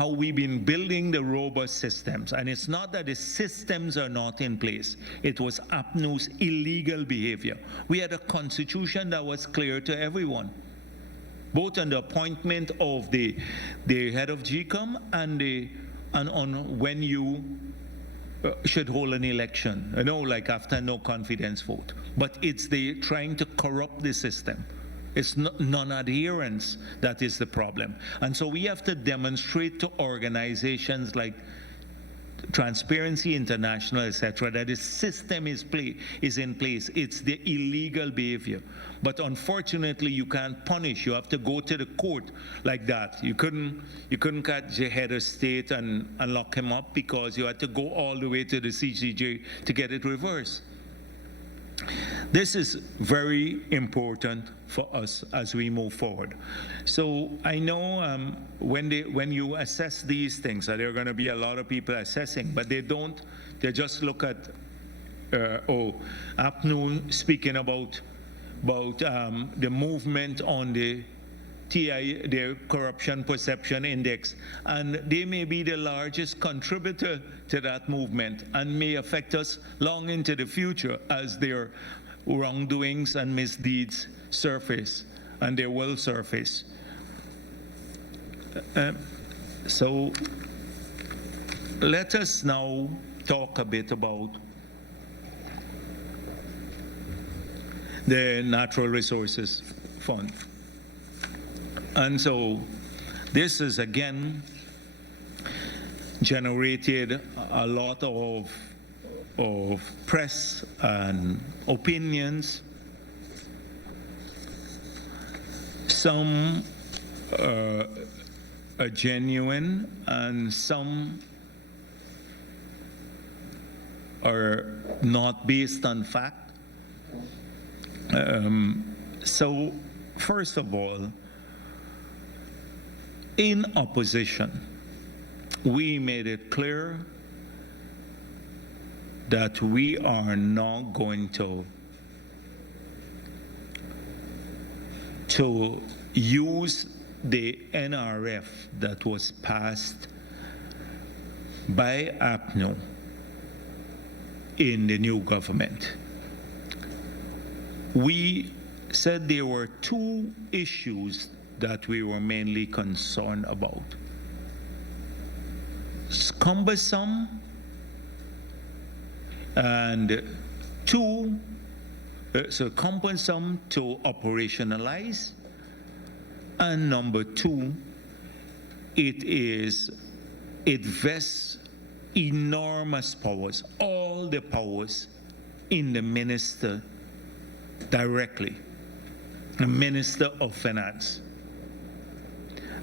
we've been building the robust systems. And it's not that the systems are not in place. It was APNU's illegal behavior. We had a constitution that was clear to everyone, both on the appointment of the head of GCOM and on when you should hold an election, you know, like after no confidence vote. But it's the trying to corrupt the system. It's non-adherence that is the problem. And so we have to demonstrate to organizations like Transparency International, etc., that the system is in place. It's the illegal behavior. But unfortunately, you can't punish. You have to go to the court like that. You couldn't catch the head of state and lock him up because you had to go all the way to the CCJ to get it reversed. This is very important for us as we move forward. So I know when you assess these things, there are going to be a lot of people assessing, but they just look at, APNU speaking about the movement on the TI, their Corruption Perception Index, and they may be the largest contributor to that movement and may affect us long into the future as their wrongdoings and misdeeds surface, and they will surface. So let us now talk a bit about the Natural Resources Fund. And so this is again generated a lot of press and opinions. Some are genuine and some are not based on fact. So first of all, in opposition, we made it clear that we are not going to use the NRF that was passed by APNU in the new government. We said there were two issues that we were mainly concerned about. It's cumbersome, and cumbersome to operationalize, and number two, it vests enormous powers, all the powers in the minister directly, the Minister of Finance.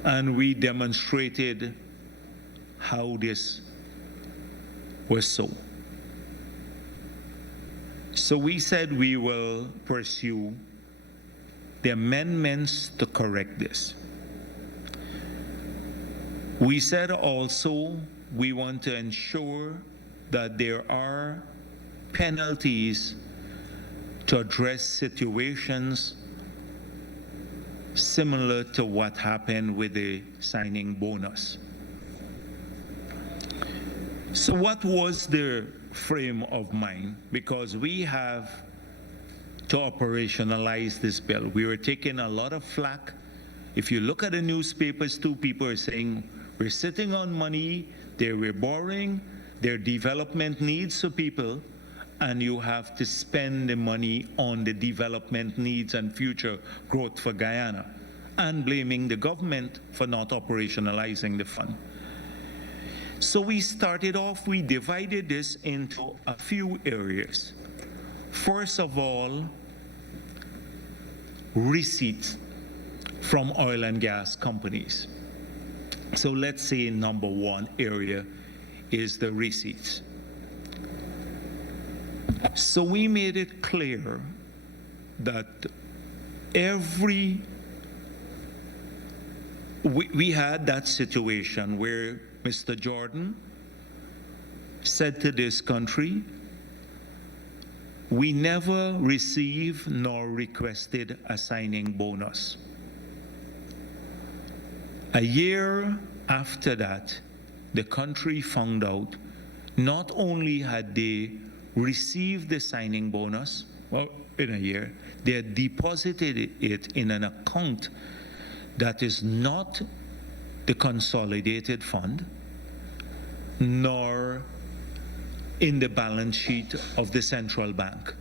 And we demonstrated how this was so. So we said we will pursue the amendments to correct this. We said also we want to ensure that there are penalties to address situations similar to what happened with the signing bonus. So what was the frame of mind? Because we have to operationalize this bill. We were taking a lot of flack. If you look at the newspapers too, people are saying we're sitting on money, we're borrowing, there are development needs for people, and you have to spend the money on the development needs and future growth for Guyana. and blaming the government for not operationalizing the fund. So we started off, we divided this into a few areas. First of all, receipts from oil and gas companies. So let's say number one area is the receipts. So we made it clear that we had that situation where Mr. Jordan said to this country, we never received nor requested a signing bonus. A year after that, the country found out not only had they received the signing bonus, well, in a year, they had deposited it in an account that is not the consolidated fund, nor in the balance sheet of the central bank.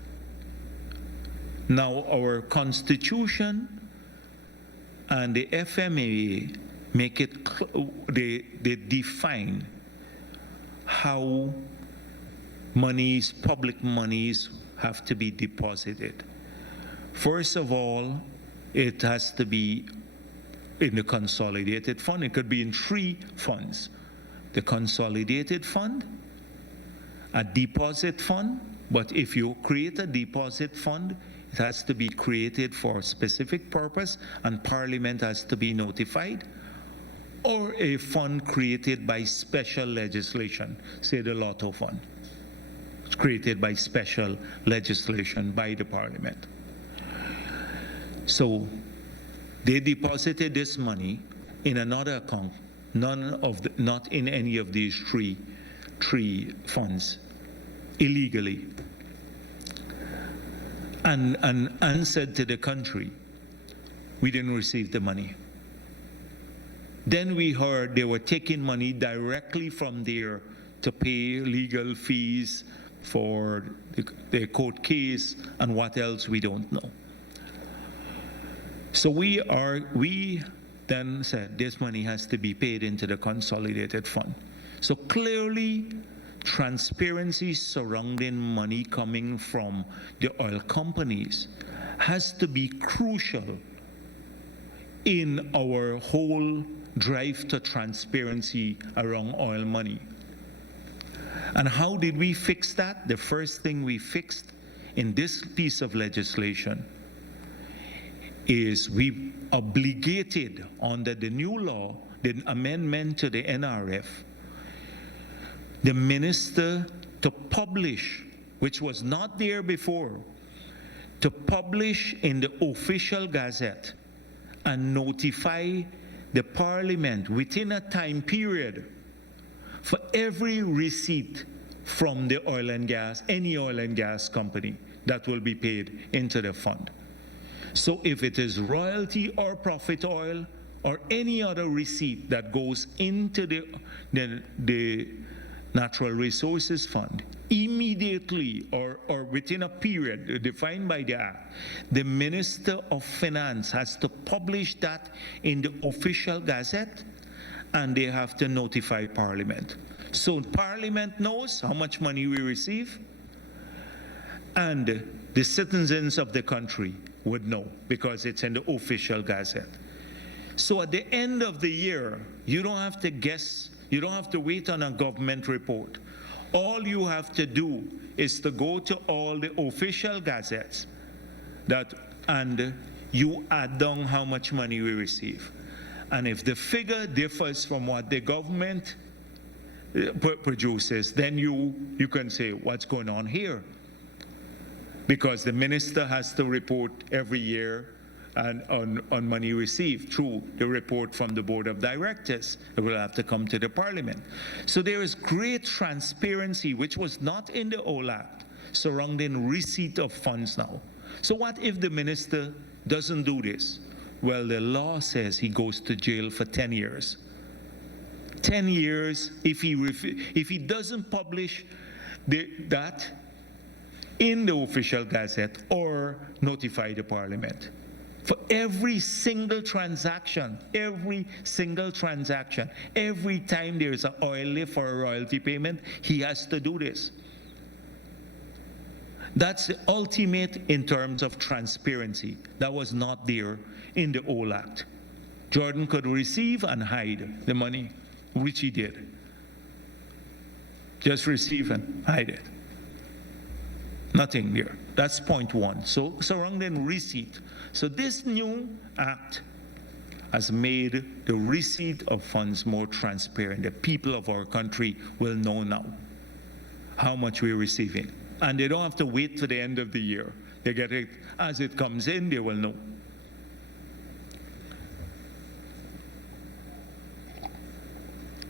Now, our Constitution and the FMA make it, they define how monies, public monies, have to be deposited. First of all, it has to be in the consolidated fund. It could be in three funds: the consolidated fund, a deposit fund, but if you create a deposit fund, it has to be created for a specific purpose and Parliament has to be notified, or a fund created by special legislation, say the Lotto Fund. It's created by special legislation by the Parliament. So they deposited this money in another account, not in any of these three funds, illegally, and said to the country, we didn't receive the money. Then we heard they were taking money directly from there to pay legal fees for the court case and what else we don't know. So we then said this money has to be paid into the consolidated fund. So clearly, transparency surrounding money coming from the oil companies has to be crucial in our whole drive to transparency around oil money. And how did we fix that? The first thing we fixed in this piece of legislation is we obligated under the new law, the amendment to the NRF, the minister to publish, which was not there before, to publish in the official gazette and notify the Parliament within a time period for every receipt from the oil and gas, any oil and gas company that will be paid into the fund. So if it is royalty or profit oil or any other receipt that goes into the Natural Resources Fund, immediately or within a period defined by the Act, the Minister of Finance has to publish that in the official gazette and they have to notify Parliament. So Parliament knows how much money we receive and the citizens of the country would know because it's in the official gazette. So at the end of the year, you don't have to guess, you don't have to wait on a government report. All you have to do is to go to all the official gazettes and you add down how much money we receive. And if the figure differs from what the government produces, then you can say, what's going on here? Because the minister has to report every year and on money received through the report from the board of directors. It will have to come to the Parliament. So there is great transparency, which was not in the old Act, surrounding receipt of funds now. So what if the minister doesn't do this? Well, the law says he goes to jail for 10 years. 10 years if he doesn't publish that in the official gazette or notify the Parliament. For every single transaction, every time there's an oil lift or a royalty payment, he has to do this. That's the ultimate in terms of transparency. That was not there in the old act. Jordan could receive and hide the money, which he did. Just receive and hide it. Nothing there. That's point one. So surrounding receipt. So this new act has made the receipt of funds more transparent. The people of our country will know now how much we're receiving. And they don't have to wait to the end of the year. They get it as it comes in, they will know.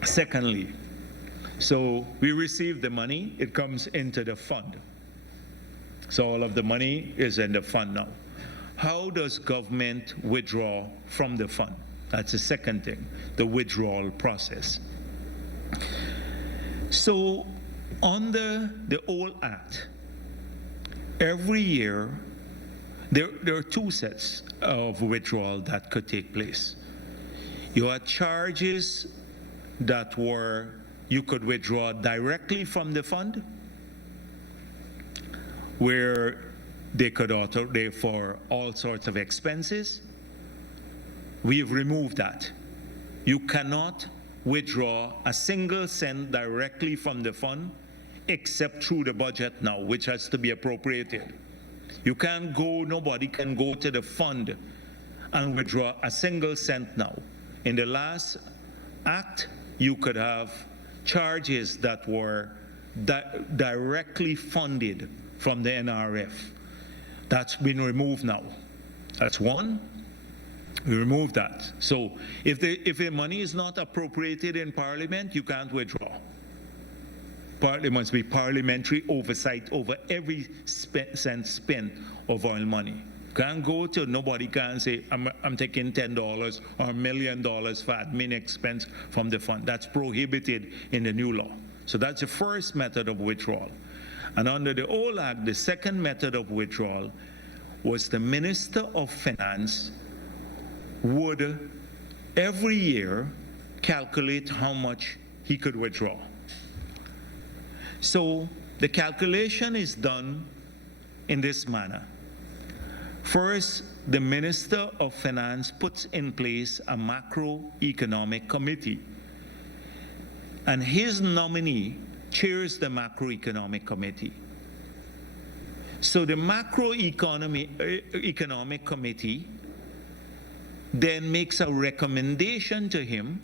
Secondly, so we receive the money, it comes into the fund. So all of the money is in the fund now. How does government withdraw from the fund? That's the second thing, the withdrawal process. So under the old act, every year there are two sets of withdrawal that could take place. You had charges that you could withdraw directly from the fund, where they could author for all sorts of expenses. We've removed that. You cannot withdraw a single cent directly from the fund except through the budget now, which has to be appropriated. You can't go, nobody can go to the fund and withdraw a single cent now. In the last act, you could have charges that were directly funded from the NRF. That's been removed now. That's one. We removed that. So if the money is not appropriated in Parliament, you can't withdraw. There must be parliamentary oversight over every cent spent of oil money. Can't go to, nobody can say, I'm taking $10 or $1 million for admin expense from the fund. That's prohibited in the new law. So that's the first method of withdrawal. And under the old act, the second method of withdrawal was the Minister of Finance would every year calculate how much he could withdraw. So the calculation is done in this manner. First, the Minister of Finance puts in place a macroeconomic committee, and his nominee chairs the macroeconomic committee. So the economic committee then makes a recommendation to him,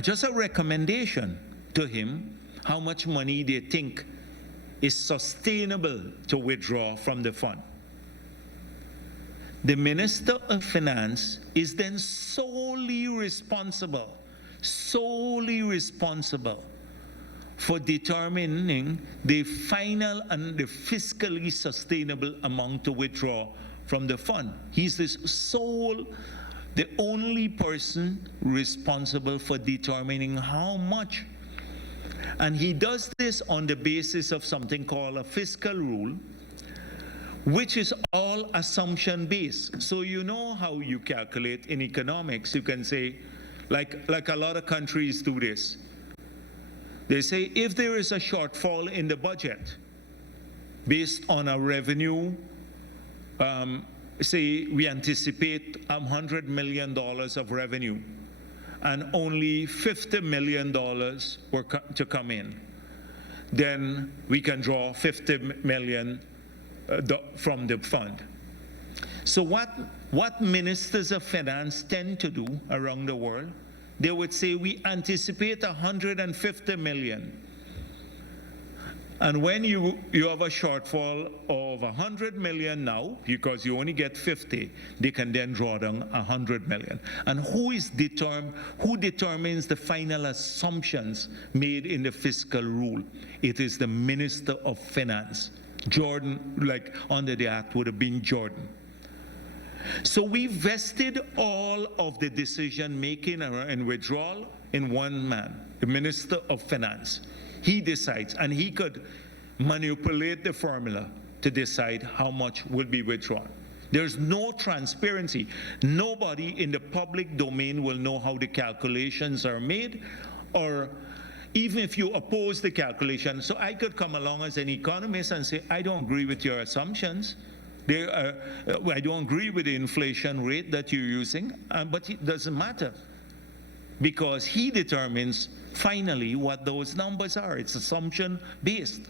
just a recommendation to him, how much money they think is sustainable to withdraw from the fund. The Minister of Finance is then solely responsible for determining the final and the fiscally sustainable amount to withdraw from the fund. He's the only person responsible for determining how much. And he does this on the basis of something called a fiscal rule, which is all assumption based. So you know how you calculate in economics. You can say, like a lot of countries do this. They say if there is a shortfall in the budget based on a revenue, say we anticipate $100 million of revenue, and only $50 million were to come in, then we can draw $50 million from the fund. So what ministers of finance tend to do around the world, they would say we anticipate $150 million. And when you have a shortfall of $100 million now, because you only get 50, they can then draw down $100 million. And who determines the final assumptions made in the fiscal rule? It is the Minister of Finance. Jordan, like under the act, would have been Jordan. So we vested all of the decision making and withdrawal in one man, the Minister of Finance. He decides, and he could manipulate the formula to decide how much will be withdrawn. There's no transparency. Nobody in the public domain will know how the calculations are made, or even if you oppose the calculation. So I could come along as an economist and say, I don't agree with your assumptions. I don't agree with the inflation rate that you're using, but it doesn't matter, because he determines finally what those numbers are. It's assumption based.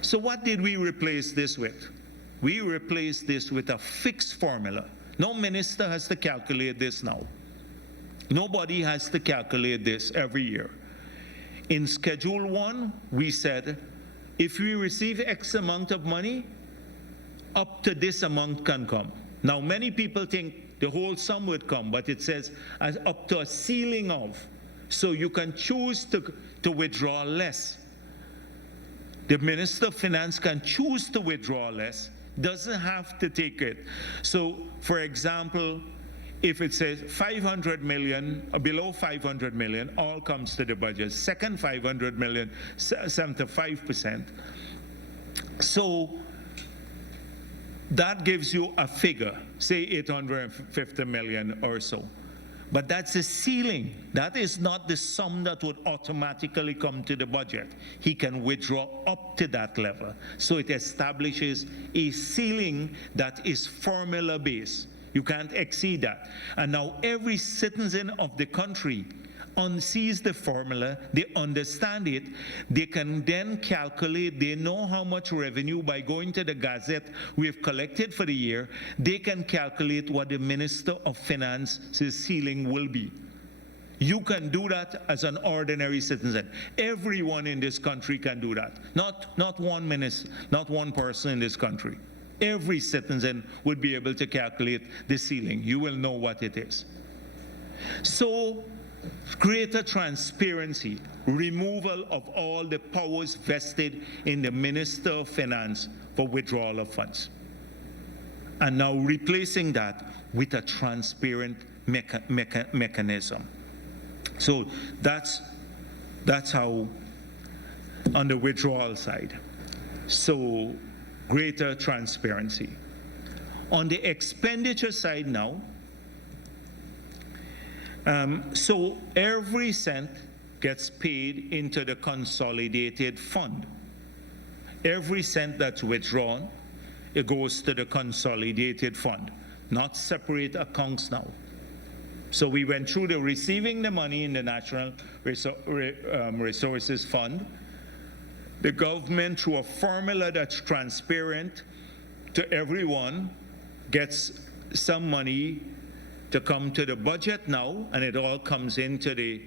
So what did we replace this with? We replaced this with a fixed formula. No minister has to calculate this now. Nobody has to calculate this every year. In Schedule 1, we said, if we receive X amount of money, up to this amount can come. Now, many people think the whole sum would come, but it says as up to a ceiling of. So you can choose to withdraw less. The Minister of Finance can choose to withdraw less, doesn't have to take it. So, for example, if it says 500 million, or below 500 million, all comes to the budget. Second 500 million, 75%. So that gives you a figure, say 850 million or so. But that's a ceiling. That is not the sum that would automatically come to the budget. He can withdraw up to that level. So it establishes a ceiling that is formula-based. You can't exceed that. And now every citizen of the country sees the formula, they understand it, they can then calculate, they know how much revenue by going to the Gazette we have collected for the year, they can calculate what the Minister of Finance's ceiling will be. You can do that as an ordinary citizen. Everyone in this country can do that. Not one minister, not one person in this country. Every citizen would be able to calculate the ceiling. You will know what it is. So, greater transparency, removal of all the powers vested in the Minister of Finance for withdrawal of funds. And now replacing that with a transparent mechanism. So that's how on the withdrawal side. So greater transparency. On the expenditure side now, so every cent gets paid into the consolidated fund. Every cent that's withdrawn, it goes to the consolidated fund, not separate accounts now. So we went through the receiving the money in the Natural Resources Fund. The government, through a formula that's transparent to everyone, gets some money to come to the budget now, and it all comes into the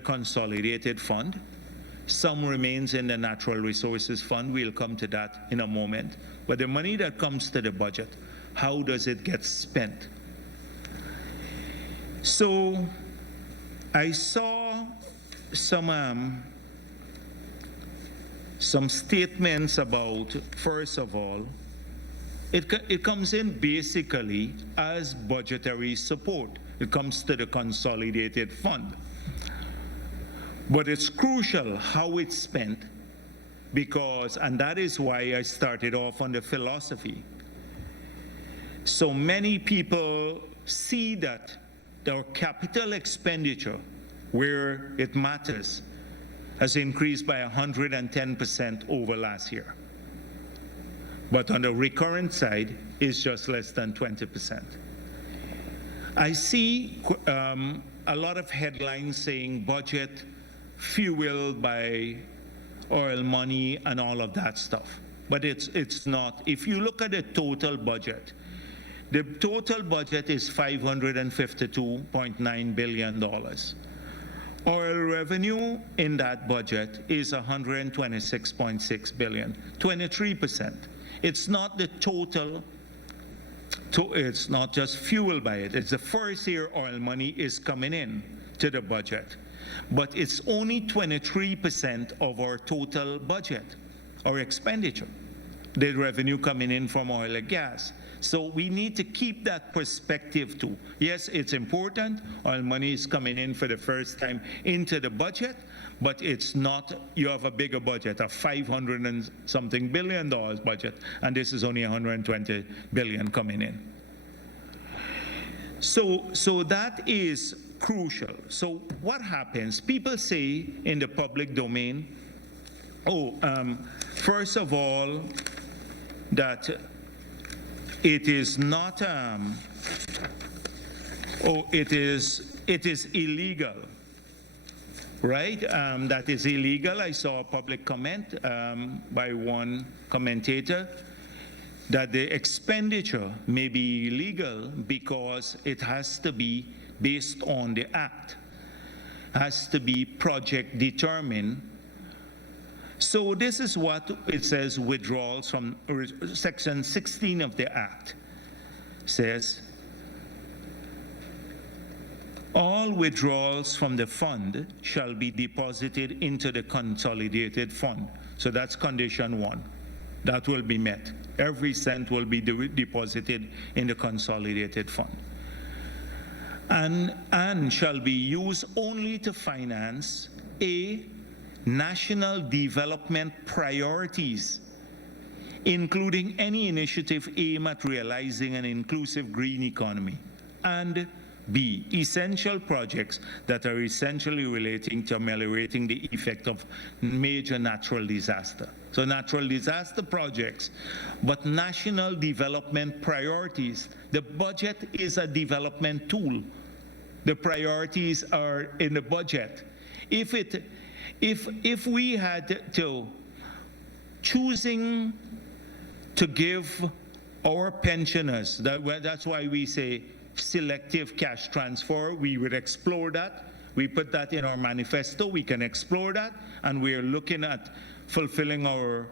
consolidated fund. Some remains in the Natural Resources Fund. We'll come to that in a moment. But the money that comes to the budget, how does it get spent? So I saw some statements about, first of all, it comes in basically as budgetary support. It comes to the consolidated fund. But it's crucial how it's spent, because, and that is why I started off on the philosophy. So many people see that their capital expenditure, where it matters, has increased by 110% over last year. But on the recurrent side, it's just less than 20%. I see a lot of headlines saying budget fueled by oil money and all of that stuff. But it's not. If you look at the total budget is $552.9 billion. Oil revenue in that budget is $126.6 billion, 23%. It's not the total, it's not just fueled by it. It's the first year oil money is coming in to the budget. But it's only 23% of our total budget, our expenditure. The revenue coming in from oil and gas. So we need to keep that perspective too. Yes, it's important. Oil money is coming in for the first time into the budget, but it's not, you have a bigger budget, a 500 and something billion dollars budget, and this is only 120 billion coming in. So that is crucial. So what happens? People say in the public domain, first of all, that it is not, it is illegal, right? That is illegal. I saw a public comment by one commentator that the expenditure may be illegal because it has to be based on the act, has to be project determined. So this is what it says, withdrawals from section 16 of the act says, all withdrawals from the fund shall be deposited into the consolidated fund. So that's condition one. That will be met. Every cent will be deposited in the consolidated fund. And shall be used only to finance A, national development priorities, including any initiative aimed at realizing an inclusive green economy, and B, essential projects that are essentially relating to ameliorating the effect of major natural disaster. So natural disaster projects, but national development priorities. The budget is a development tool. The priorities are in the budget. If we had to choosing to give our pensioners, that's why we say selective cash transfer, we would explore that. We put that in our manifesto. We can explore that, and we're looking at fulfilling our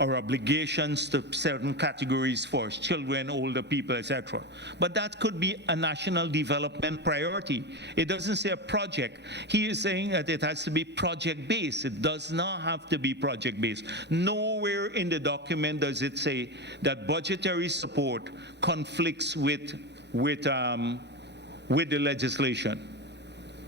obligations to certain categories for children, older people, etc. But that could be a national development priority. It doesn't say a project. He is saying that it has to be project-based. It does not have to be project-based. Nowhere in the document does it say that budgetary support conflicts with the legislation.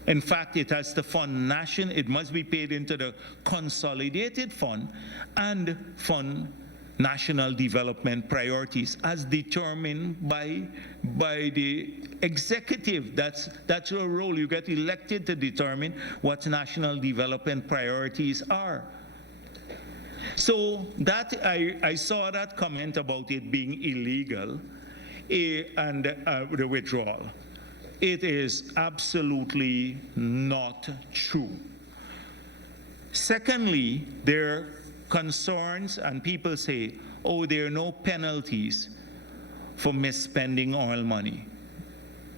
In fact, it has to fund it must be paid into the consolidated fund and fund national development priorities as determined by the executive. That's your role. You get elected to determine what national development priorities are. So that I saw that comment about it being illegal and the withdrawal. It is absolutely not true. Secondly, there are concerns, and people say, oh, there are no penalties for misspending oil money.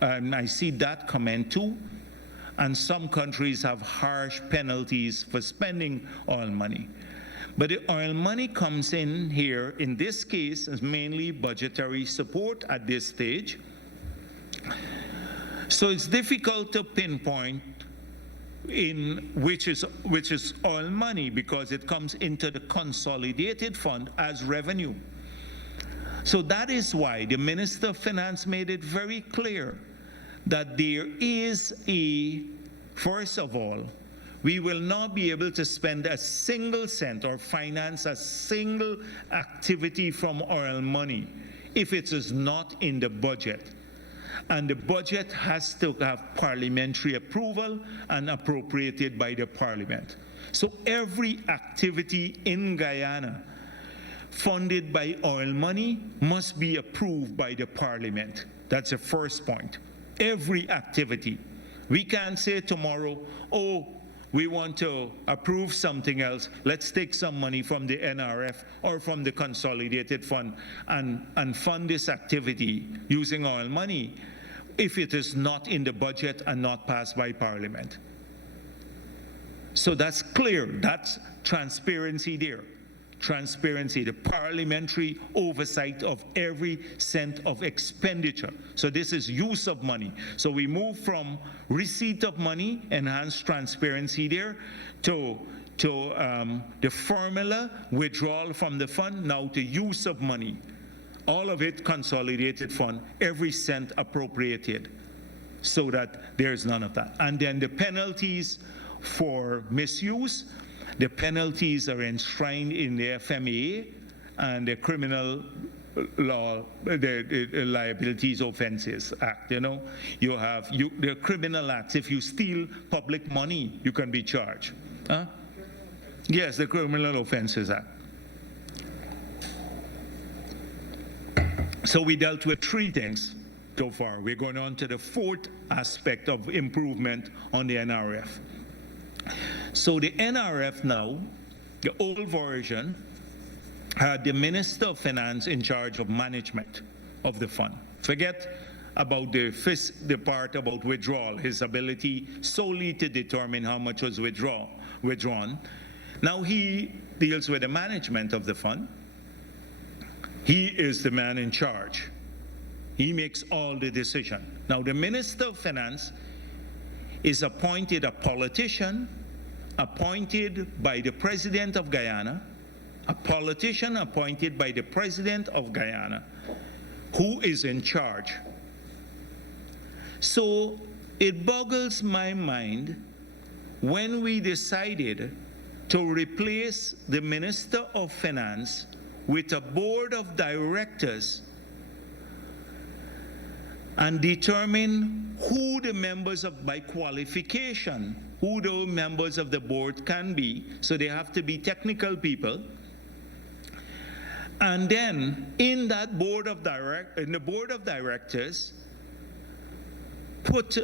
I see that comment too. And some countries have harsh penalties for spending oil money. But the oil money comes in here, in this case, as mainly budgetary support at this stage. So it's difficult to pinpoint in which is oil money because it comes into the consolidated fund as revenue. So that is why the Minister of Finance made it very clear that there is first of all, we will not be able to spend a single cent or finance a single activity from oil money if it is not in the budget. And the budget has to have parliamentary approval and appropriated by the parliament. So every activity in Guyana funded by oil money must be approved by the parliament. That's the first point. Every activity. We can't say tomorrow, oh, we want to approve something else. Let's take some money from the NRF or from the consolidated fund and fund this activity using oil money if it is not in the budget and not passed by Parliament. So that's clear. That's transparency there. Transparency, the parliamentary oversight of every cent of expenditure. So this is use of money. So we move from receipt of money, enhanced transparency there, to the formula, withdrawal from the fund, now to use of money. all of it consolidated fund, every cent appropriated, so that there's none of that. And then the penalties for misuse, the penalties are enshrined in the FMA and the Criminal Law, the Liabilities Offenses Act. You know, you have the criminal acts. If you steal public money, you can be charged. Huh? Yes, the Criminal Offenses Act. So we dealt with three things so far. We're going on to the fourth aspect of improvement on the NRF. So the NRF now, the old version, had the Minister of Finance in charge of management of the fund. Forget about the part about withdrawal, his ability solely to determine how much was withdrawn. Now he deals with the management of the fund. He is the man in charge. He makes all the decision. Now the Minister of Finance is appointed a politician, appointed by the President of Guyana, a politician appointed by the President of Guyana, who is in charge. So it boggles my mind when we decided to replace the Minister of Finance with a board of directors and determine who the members by qualification, who the members of the board can be. So they have to be technical people. And then in that board of directors, put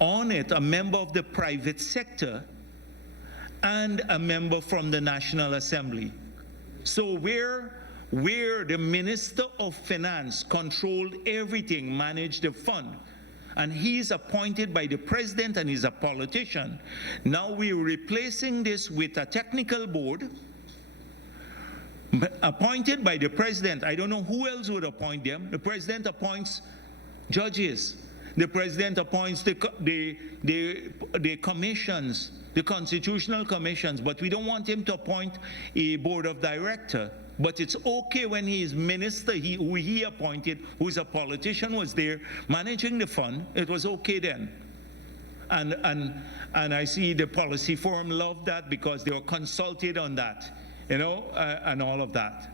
on it a member of the private sector and a member from the National Assembly. So where the Minister of Finance controlled everything, managed the fund, and he's appointed by the President and he's a politician. Now we're replacing this with a technical board appointed by the President. I don't know who else would appoint them. The President appoints judges. The President appoints the commissions, the constitutional commissions, but we don't want him to appoint a board of directors. But it's okay when he is minister, who he appointed, who's a politician, was there managing the fund. It was okay then. And I see the policy forum loved that because they were consulted on that, you know, and all of that.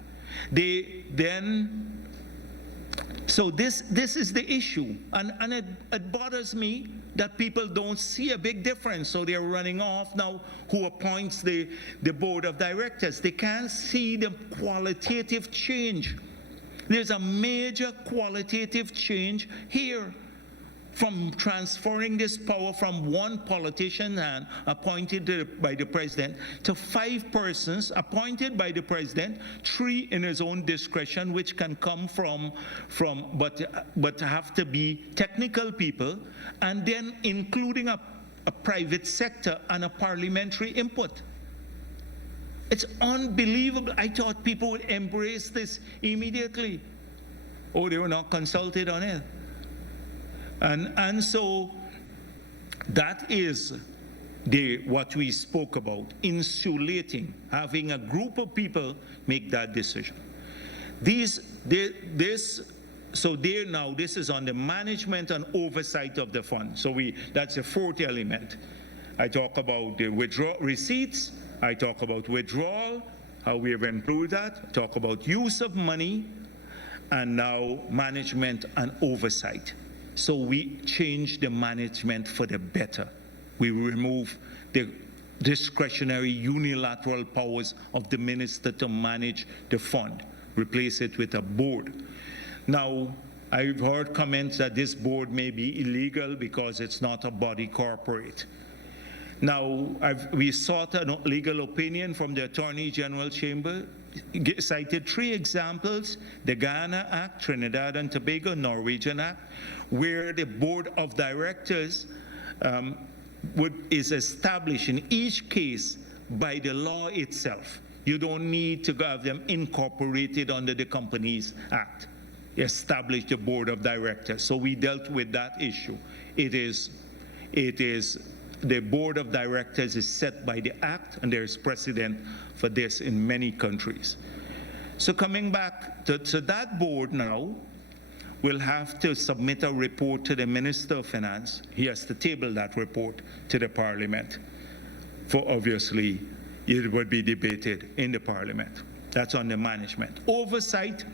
So this is the issue, and it bothers me that people don't see a big difference. So they're running off now who appoints the board of directors. They can't see the qualitative change. There's a major qualitative change here from transferring this power from one politician and appointed by the President to 5 persons appointed by the President, 3 in his own discretion, which can come but have to be technical people, and then including a private sector and a parliamentary input. It's unbelievable. I thought people would embrace this immediately. Oh, they were not consulted on it. And so that is what we spoke about, insulating, having a group of people make that decision. This is on the management and oversight of the fund. So that's the fourth element. I talk about the receipts, I talk about withdrawal, how we have improved that, I talk about use of money, and now management and oversight. So we change the management for the better. We remove the discretionary unilateral powers of the minister to manage the fund, replace it with a board. Now, I've heard comments that this board may be illegal because it's not a body corporate. Now, we sought a legal opinion from the Attorney General Chamber, cited 3 examples: the Guyana Act, Trinidad and Tobago, Norwegian Act, where the board of directors is established in each case by the law itself. You don't need to have them incorporated under the Companies Act. Establish the board of directors. So we dealt with that issue. It is the board of directors is set by the act, and there's precedent for this in many countries. So coming back to that board now, will have to submit a report to the Minister of Finance. He has to table that report to the Parliament. For obviously, it would be debated in the Parliament. That's on the management. Oversight,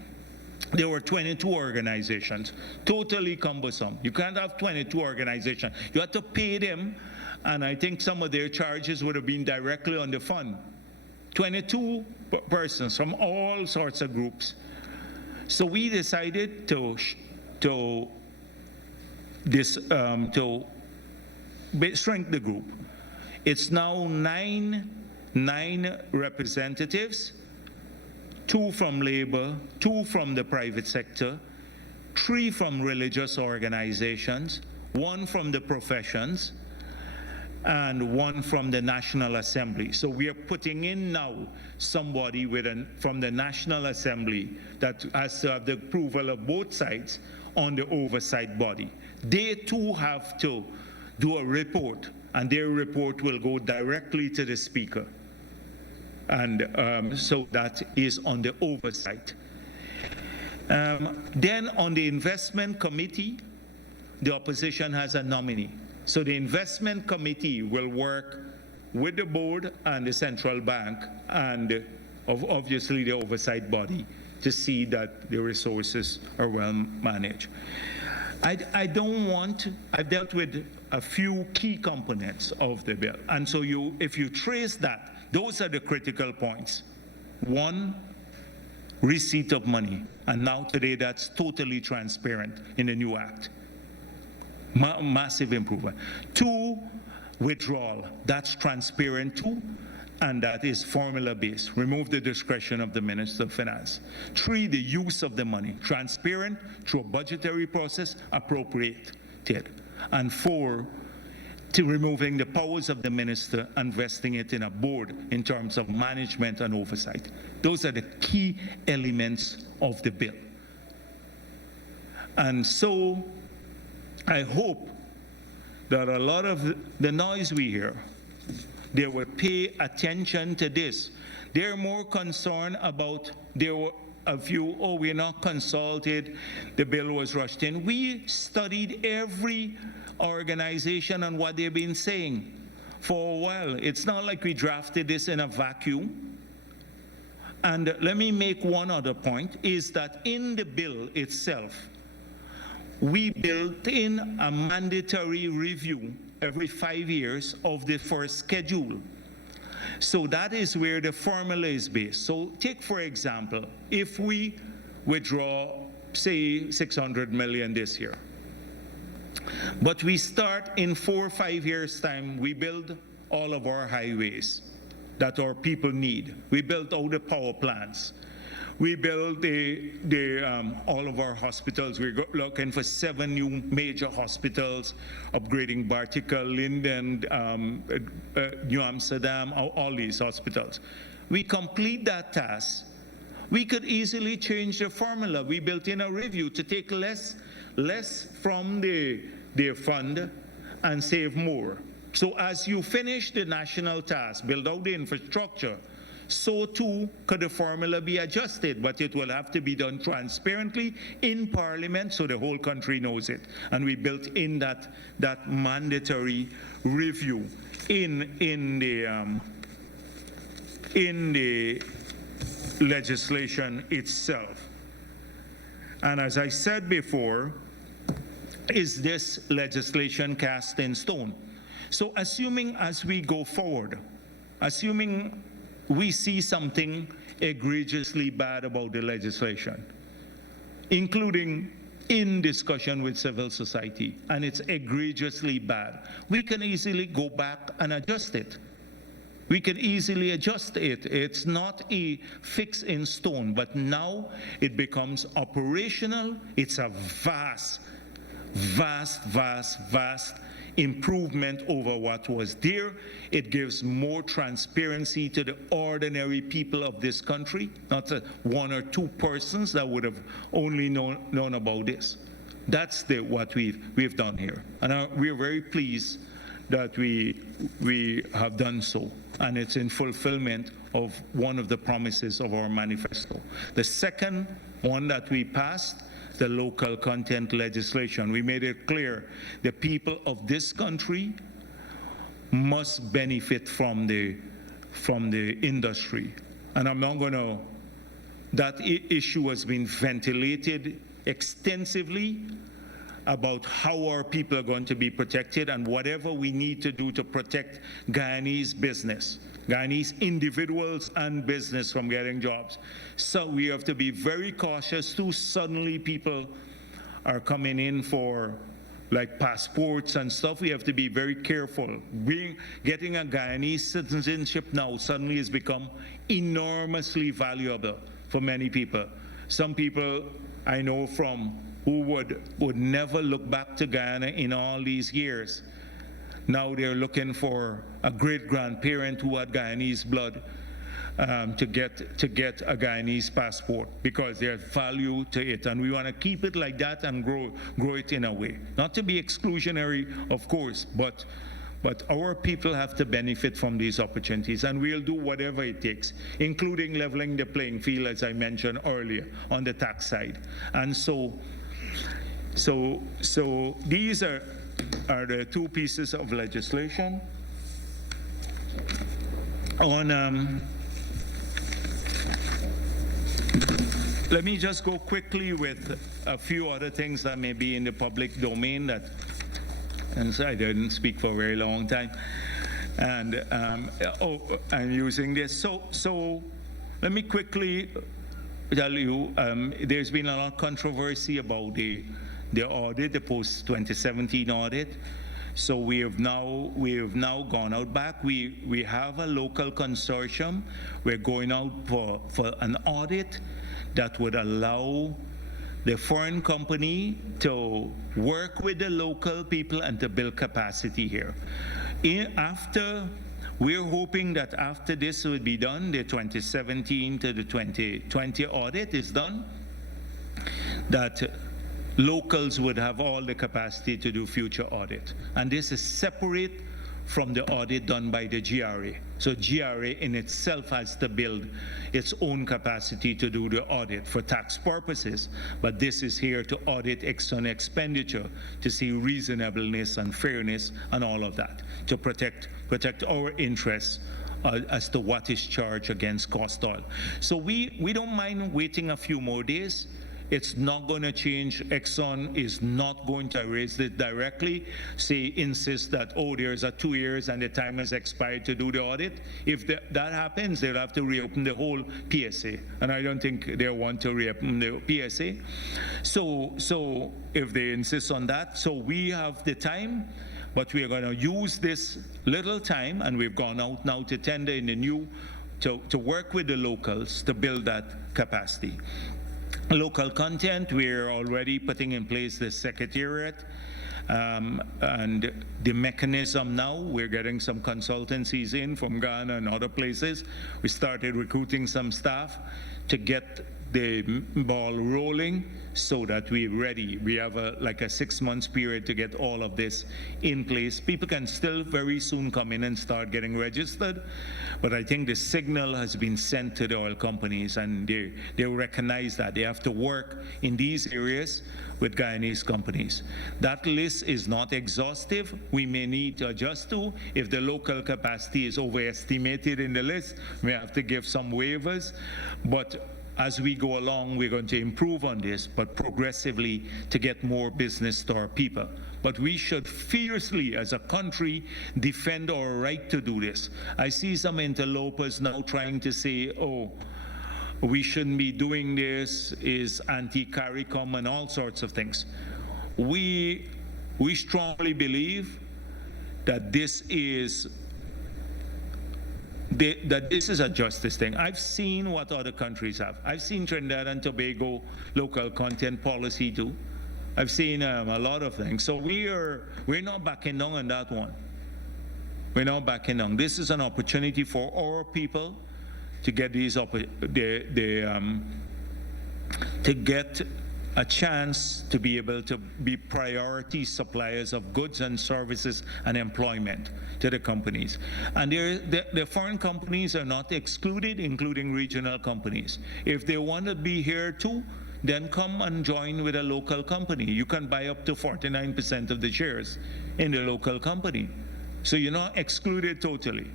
there were 22 organizations, totally cumbersome. You can't have 22 organizations. You have to pay them, and I think some of their charges would have been directly on the fund. 22 persons from all sorts of groups. So we decided to shrink the group. It's now nine representatives, 2 from labor, 2 from the private sector, 3 from religious organizations, 1 from the professions, and 1 from the National Assembly. So we are putting in now somebody from the National Assembly that has to have the approval of both sides on the oversight body. They too have to do a report, and their report will go directly to the Speaker. And so that is on the oversight. Then on the investment committee, the opposition has a nominee. So the investment committee will work with the board and the central bank and obviously the oversight body to see that the resources are well managed. I've dealt with a few key components of the bill. And so if you trace that, those are the critical points. 1, receipt of money. And now today that's totally transparent in the new act. Massive improvement. 2, withdrawal. That's transparent too, and that is formula-based. Remove the discretion of the Minister of Finance. 3, the use of the money. Transparent through a budgetary process, appropriated. And 4, to removing the powers of the minister and vesting it in a board in terms of management and oversight. Those are the key elements of the bill. And so I hope that a lot of the noise we hear, they will pay attention to this. They're more concerned about, there were a few, we're not consulted, the bill was rushed in. We studied every organization and what they've been saying for a while. It's not like we drafted this in a vacuum. And let me make one other point, is that in the bill itself, we built in a mandatory review every 5 years of the first schedule. So that is where the formula is based. So take, for example, if we withdraw, say, 600 million this year, but we start in 4 or 5 years' time, we build all of our highways that our people need. We built all the power plants. We built all of our hospitals. We're looking for 7 new major hospitals, upgrading Bartica, Linden, New Amsterdam, all these hospitals. We complete that task. We could easily change the formula. We built in a review to take less from their fund and save more. So as you finish the national task, build out the infrastructure, so too could the formula be adjusted, but it will have to be done transparently in Parliament so the whole country knows it. And we built in that mandatory review in the legislation itself. And as I said before, is this legislation cast in stone? So assuming as we go forward, assuming we see something egregiously bad about the legislation, including in discussion with civil society, and it's egregiously bad, we can easily go back and adjust it. We can easily adjust it. It's not a fix in stone, but now it becomes operational. It's a vast improvement over what was there. It gives more transparency to the ordinary people of this country, not 1 or 2 persons that would have only known about this. That's what we've done here. And we're very pleased that we have done so, and it's in fulfillment of one of the promises of our manifesto. The second one that we passed, the local content legislation, we made it clear the people of this country must benefit from the industry. And I'm not going to, that issue has been ventilated extensively about how our people are going to be protected and whatever we need to do to protect Guyanese business, Guyanese individuals and business from getting jobs. So we have to be very cautious too. Suddenly people are coming in for like passports and stuff. We have to be very careful. Getting a Guyanese citizenship now suddenly has become enormously valuable for many people. Some people I know from who would never look back to Guyana in all these years. Now they're looking for a great-grandparent who had Guyanese blood to get a Guyanese passport because there's value to it, and we want to keep it like that and grow it in a way. Not to be exclusionary, of course, but our people have to benefit from these opportunities, and we'll do whatever it takes, including leveling the playing field, as I mentioned earlier, on the tax side. And so these are the two pieces of legislation. Let me just go quickly with a few other things that may be in the public domain that, and so I didn't speak for a very long time, and I'm using this. So let me quickly tell you, there's been a lot of controversy about the audit, the post-2017 audit. So we have now gone out back. We have a local consortium. We're going out for an audit that would allow the foreign company to work with the local people and to build capacity here. We're hoping that after this would be done, the 2017 to the 2020 audit is done, that locals would have all the capacity to do future audit. And this is separate from the audit done by the GRA. So GRA in itself has to build its own capacity to do the audit for tax purposes, but this is here to audit external expenditure, to see reasonableness and fairness and all of that, to protect our interests as to what is charged against cost oil. So we don't mind waiting a few more days. It's not going to change. Exxon is not going to erase it directly, say insist that, oh, there's a 2 years and the time has expired to do the audit. If that happens, they'll have to reopen the whole PSA. And I don't think they want to reopen the PSA. So if they insist on that, so we have the time, but we are going to use this little time, and we've gone out now to tender in the new, to work with the locals to build that capacity. Local content, we're already putting in place the secretariat and the mechanism now. We're getting some consultancies in from Ghana and other places. We started recruiting some staff to get the ball rolling so that we're ready. We have like a 6 months period to get all of this in place. People can still very soon come in and start getting registered, but I think the signal has been sent to the oil companies, and they recognize that they have to work in these areas with Guyanese companies. That list is not exhaustive. We may need to adjust to. If the local capacity is overestimated in the list, we have to give some waivers, but as we go along, we're going to improve on this, but progressively to get more business to our people. But we should fiercely, as a country, defend our right to do this. I see some interlopers now trying to say, oh, we shouldn't be doing this, is anti-CARICOM and all sorts of things. We strongly believe that this is a justice thing. I've seen what other countries have. I've seen Trinidad and Tobago local content policy too. I've seen a lot of things. So we're not backing down on that one. We're not backing down. This is an opportunity for our people to get these to get a chance to be able to be priority suppliers of goods and services and employment to the companies. And the foreign companies are not excluded, including regional companies. If they want to be here too, then come and join with a local company. You can buy up to 49% of the shares in the local company. So you're not excluded totally.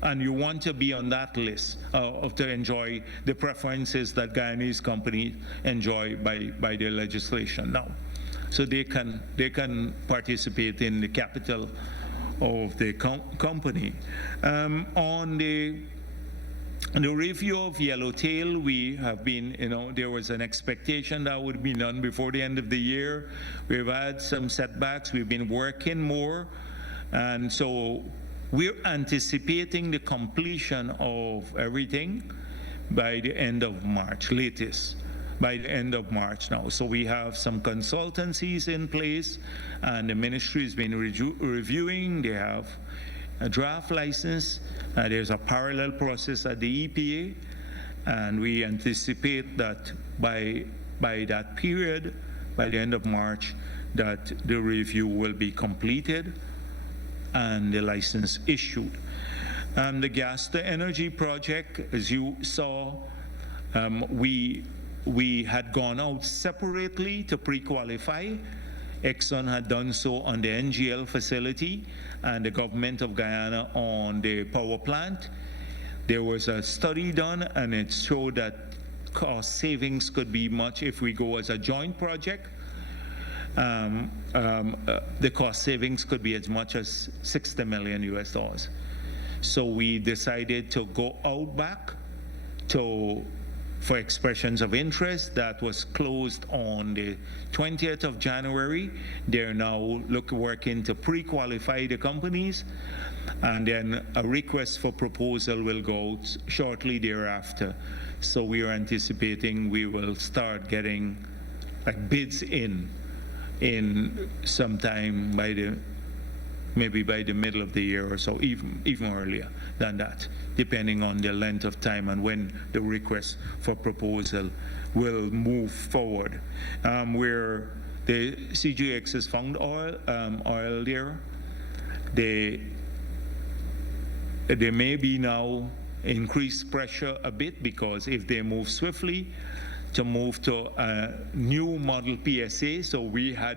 And you want to be on that list to enjoy the preferences that Guyanese companies enjoy by their legislation now. So they can participate in the capital of the company. On the review of Yellowtail, we have been, there was an expectation that would be done before the end of the year. We've had some setbacks. We've been working more. And so we're anticipating the completion of everything by the end of March, latest, by the end of March now. So we have some consultancies in place, and the ministry has been reviewing. They have a draft license. There's a parallel process at the EPA, and we anticipate that by that period, by the end of March, that the review will be completed and the license issued. The gas to energy project, as you saw, we had gone out separately to pre-qualify. Exxon had done so on the NGL facility and the government of Guyana on the power plant. There was a study done, and it showed that cost savings could be much if we go as a joint project. The cost savings could be as much as $60 million US. So we decided to go out back for expressions of interest. That was closed on the 20th of January. They're now working to pre-qualify the companies, and then a request for proposal will go out shortly thereafter. So we are anticipating we will start getting bids in sometime maybe by the middle of the year or so, even earlier than that, depending on the length of time and when the request for proposal will move forward. Where the CGX has found oil there, there may be now increased pressure a bit, because if they move swiftly to move to a new model PSA, so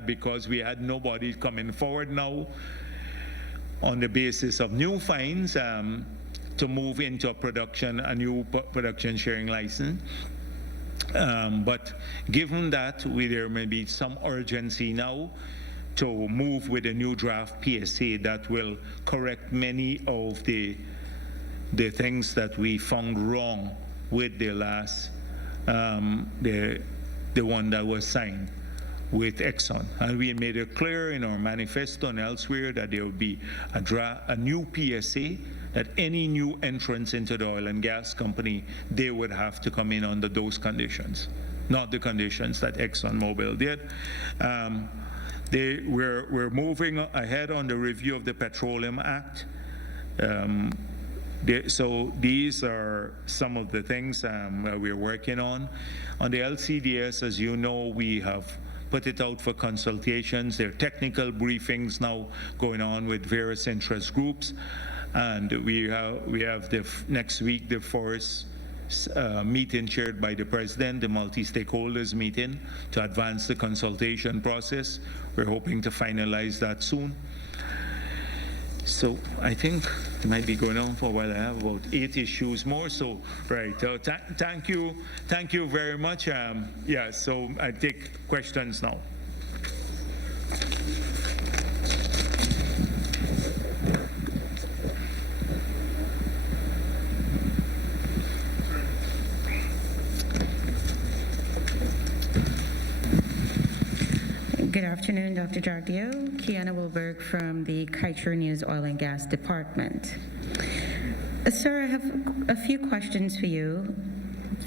because we had nobody coming forward now on the basis of new finds to move into a new production sharing license. But given that there may be some urgency now to move with a new draft PSA that will correct many of the things that we found wrong with the last the one that was signed with Exxon. And we made it clear in our manifesto and elsewhere that there would be a new PSA, that any new entrants into the oil and gas company, they would have to come in under those conditions, not the conditions that ExxonMobil did. We're moving ahead on the review of the Petroleum Act. So these are some of the things we're working on. On the LCDS, as you know, we have put it out for consultations. There are technical briefings now going on with various interest groups. And we have next week the first meeting chaired by the President, the multi-stakeholders meeting, to advance the consultation process. We're hoping to finalize that soon. So I think it might be going on for a while. I have about 8 issues more. So, right. Thank you very much. So I take questions now. Good afternoon, Dr. Jagdeo. Kiana Wilberg from the Kaiser News Oil and Gas Department. Sir, I have a few questions for you.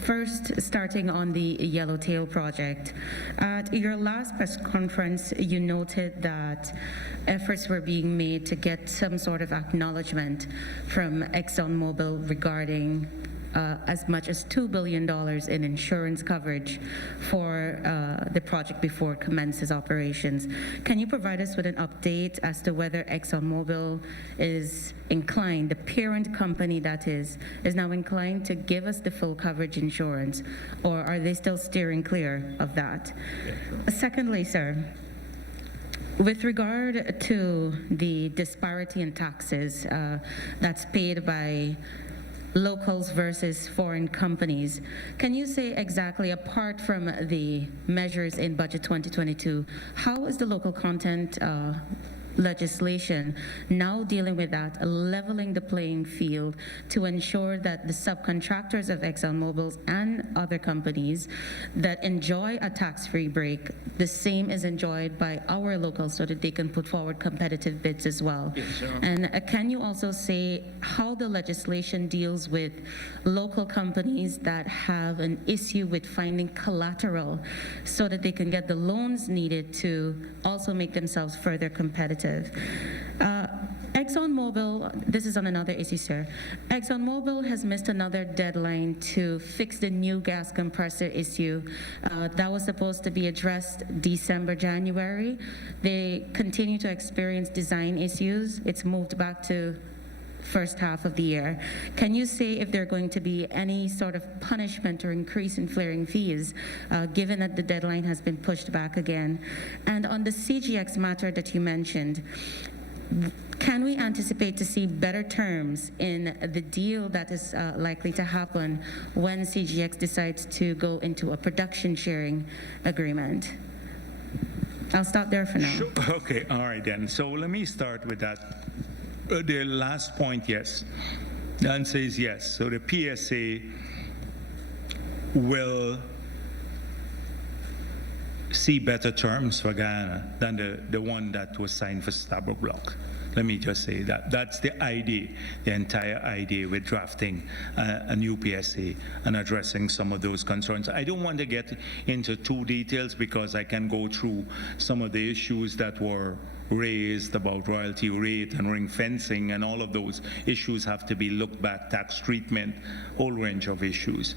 First, starting on the Yellowtail project. At your last press conference, you noted that efforts were being made to get some sort of acknowledgement from ExxonMobil regarding as much as $2 billion in insurance coverage for the project before it commences operations. Can you provide us with an update as to whether ExxonMobil is inclined, the parent company that is now inclined to give us the full coverage insurance, or are they still steering clear of that? Yeah, sure. Secondly, sir, with regard to the disparity in taxes that's paid by locals versus foreign companies, can you say exactly, apart from the measures in Budget 2022, how is the local content legislation now dealing with that, leveling the playing field to ensure that the subcontractors of ExxonMobil and other companies that enjoy a tax-free break, the same is enjoyed by our locals so that they can put forward competitive bids as well? Yes, sure. And can you also say how the legislation deals with local companies that have an issue with finding collateral so that they can get the loans needed to also make themselves further competitive? ExxonMobil, this is on another issue, sir. ExxonMobil has missed another deadline to fix the new gas compressor issue. That was supposed to be addressed December, January. They continue to experience design issues. It's moved back to first half of the year. Can you say if there are going to be any sort of punishment or increase in flaring fees, given that the deadline has been pushed back again? And on the CGX matter that you mentioned, can we anticipate to see better terms in the deal that is likely to happen when CGX decides to go into a production sharing agreement? I'll stop there for now. Sure. Okay, all right then. So let me start with that. The last point, yes. The answer is yes. So the PSA will see better terms for Guyana than the one that was signed for Stabroek Block. Let me just say that. That's the idea, the entire idea with drafting a new PSA and addressing some of those concerns. I don't want to get into too details because I can go through some of the issues that were raised about royalty rate and ring fencing, and all of those issues have to be looked back, tax treatment, whole range of issues.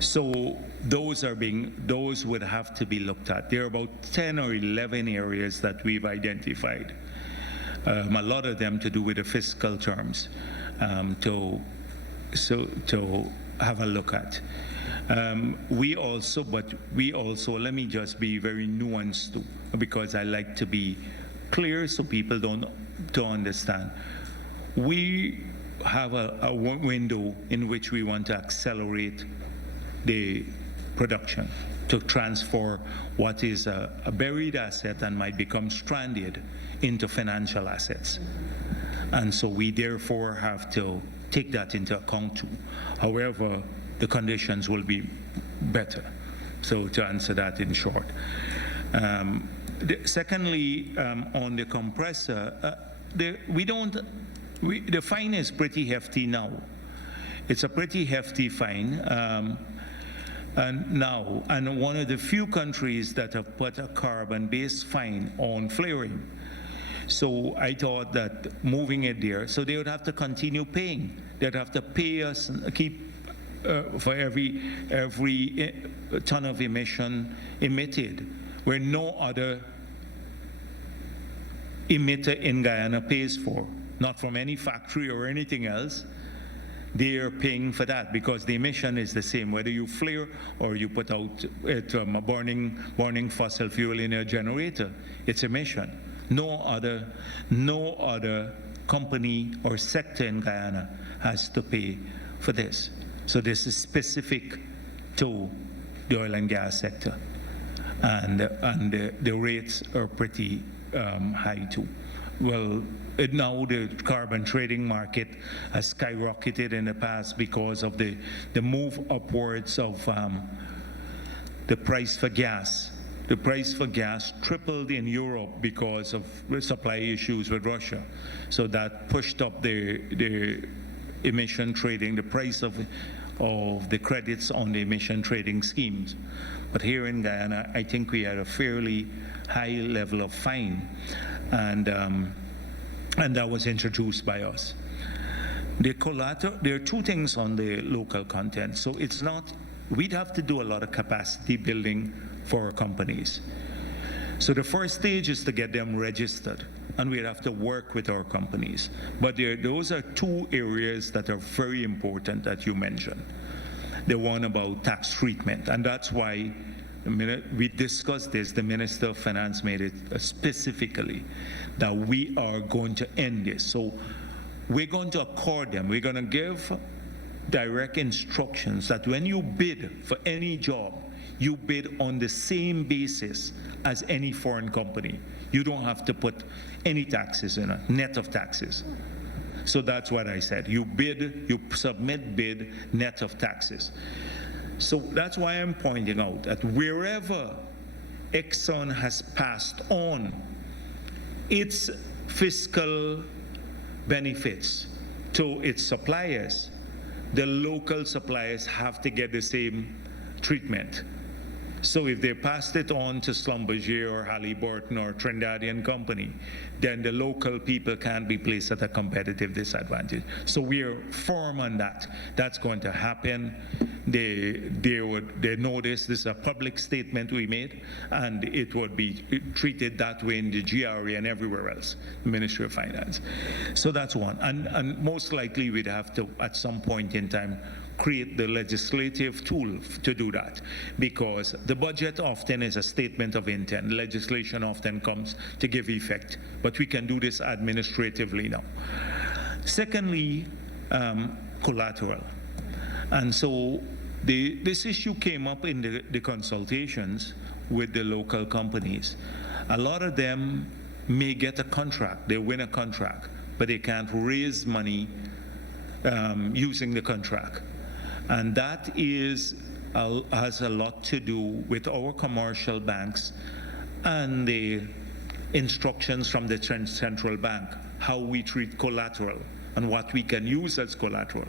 So those would have to be looked at. There are about 10 or 11 areas that we've identified. A lot of them to do with the fiscal terms to have a look at. We also, let me just be very nuanced too, because I like to be clear so people don't understand. We have a window in which we want to accelerate the production to transfer what is a buried asset and might become stranded into financial assets. And so we therefore have to take that into account too. However, the conditions will be better. So to answer that in short. Secondly, on the compressor, the fine is pretty hefty now. It's a pretty hefty fine. And one of the few countries that have put a carbon-based fine on flaring. So I thought that moving it there, so they would have to continue paying. They'd have to pay us, for every ton of emission emitted, where no other emitter in Guyana pays for, not from any factory or anything else. They are paying for that because the emission is the same, whether you flare or you put out burning fossil fuel in a generator. It's emission. No other company or sector in Guyana has to pay for this. So this is specific to the oil and gas sector, and the rates are pretty high too. Well, now the carbon trading market has skyrocketed in the past because of the move upwards of the price for gas. The price for gas tripled in Europe because of supply issues with Russia. So that pushed up the emission trading, the price of the credits on the emission trading schemes. But here in Guyana, I think we had a fairly high level of fine, and that was introduced by us. There are two things on the local content. So it's not, we'd have to do a lot of capacity building for our companies. So the first stage is to get them registered, and we'd have to work with our companies. But those are two areas that are very important that you mentioned. The one about tax treatment, and that's why the minute we discussed this, the Minister of Finance made it specifically that we are going to end this. So we're going to accord them, we're going to give direct instructions that when you bid for any job, you bid on the same basis as any foreign company. You don't have to put any taxes in it, net of taxes. So that's what I said. You bid, you submit bid, net of taxes. So that's why I'm pointing out that wherever Exxon has passed on its fiscal benefits to its suppliers, the local suppliers have to get the same treatment. So if they passed it on to Schlumberger or Halliburton or Trinidadian company, then the local people can't be placed at a competitive disadvantage. So we are firm on that. That's going to happen. They know this. This is a public statement we made, and it would be treated that way in the GRA and everywhere else, the Ministry of Finance. So that's one. And most likely we'd have to, at some point in time, create the legislative tool to do that, because the budget often is a statement of intent. Legislation often comes to give effect, but we can do this administratively now. Secondly, collateral. And so this issue came up in the consultations with the local companies. A lot of them may get a contract, they win a contract, but they can't raise money using the contract. And that has a lot to do with our commercial banks and the instructions from the central bank, how we treat collateral and what we can use as collateral.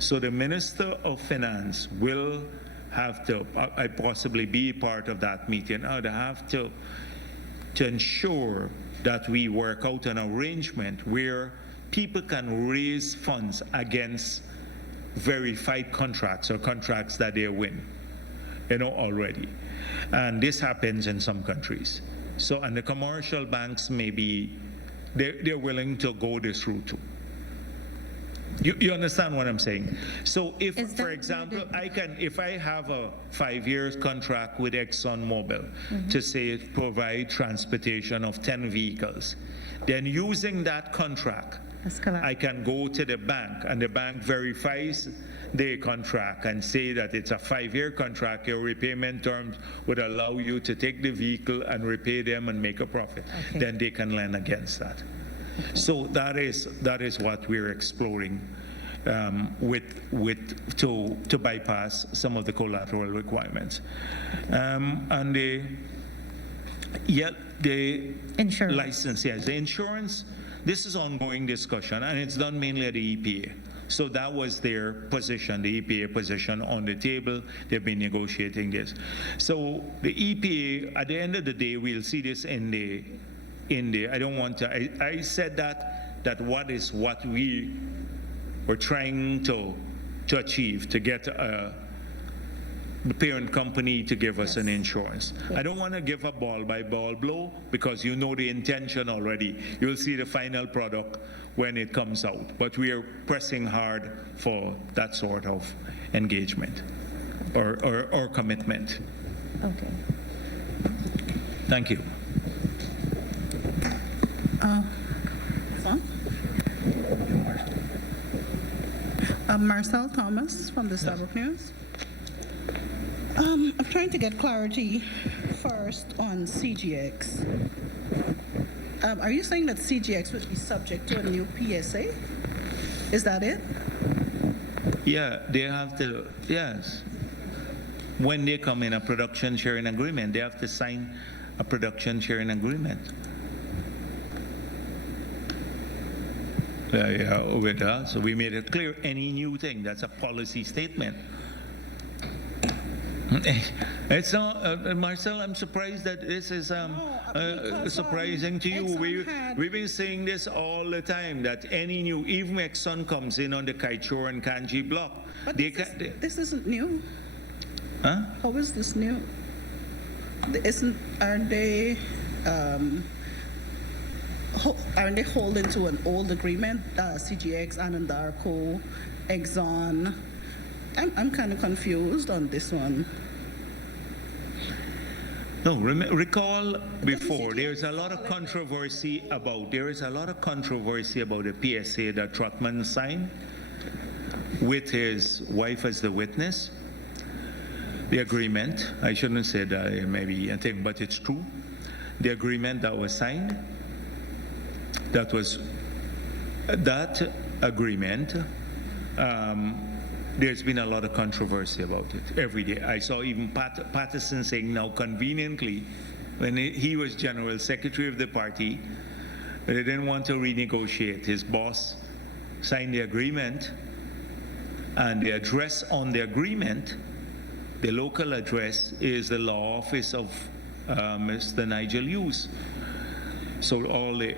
So the Minister of Finance will have to, I possibly be part of that meeting, I'd have to ensure that we work out an arrangement where people can raise funds against verified contracts or contracts that they win, already. And this happens in some countries. So, and the commercial banks may be, they're willing to go this route too. You understand what I'm saying? So if, for example, if I have a 5-year contract with ExxonMobil to say provide transportation of 10 vehicles, then using that contract, I can go to the bank, and the bank verifies the contract and say that it's a 5-year contract. Your repayment terms would allow you to take the vehicle and repay them and make a profit. Okay. Then they can lend against that. Okay. So that is what we're exploring to bypass some of the collateral requirements. And the insurance license, yes, the insurance. This is ongoing discussion, and it's done mainly at the EPA. So that was their position, the EPA position on the table. They've been negotiating this. So the EPA, at the end of the day, we'll see this in the I don't want to, I said that what we were trying to achieve, to get the parent company to give us an insurance. I don't want to give a ball-by-ball blow, because you know the intention already. You'll see the final product when it comes out. But we are pressing hard for that sort of engagement or commitment. Okay. Thank you. Marcel Thomas from the Starbuck News. I'm trying to get clarity first on CGX. Are you saying that CGX would be subject to a new PSA? Is that it? Yeah, they have to, yes. When they come in a production sharing agreement, they have to sign a production sharing agreement. With us, so we made it clear, any new thing, that's a policy statement. It's not, Marcel, I'm surprised that this is because, surprising to you. Exxon We've been saying this all the time, that any new, even Exxon comes in on the Kaichor and Kanji block. But this isn't new. Huh? How is this new? Aren't they holding to an old agreement? CGX, Anadarko, Exxon. I'm kind of confused on this one. No, recall before, there's a lot of controversy about the PSA that Trotman signed with his wife as the witness. The agreement, I shouldn't say that maybe a thing, but it's true. The agreement that was signed, that agreement, there's been a lot of controversy about it every day. I saw even Patterson saying now conveniently, when he was general secretary of the party, they didn't want to renegotiate. His boss signed the agreement, and the address on the agreement, the local address, is the law office of Mr. Nigel Hughes. So all the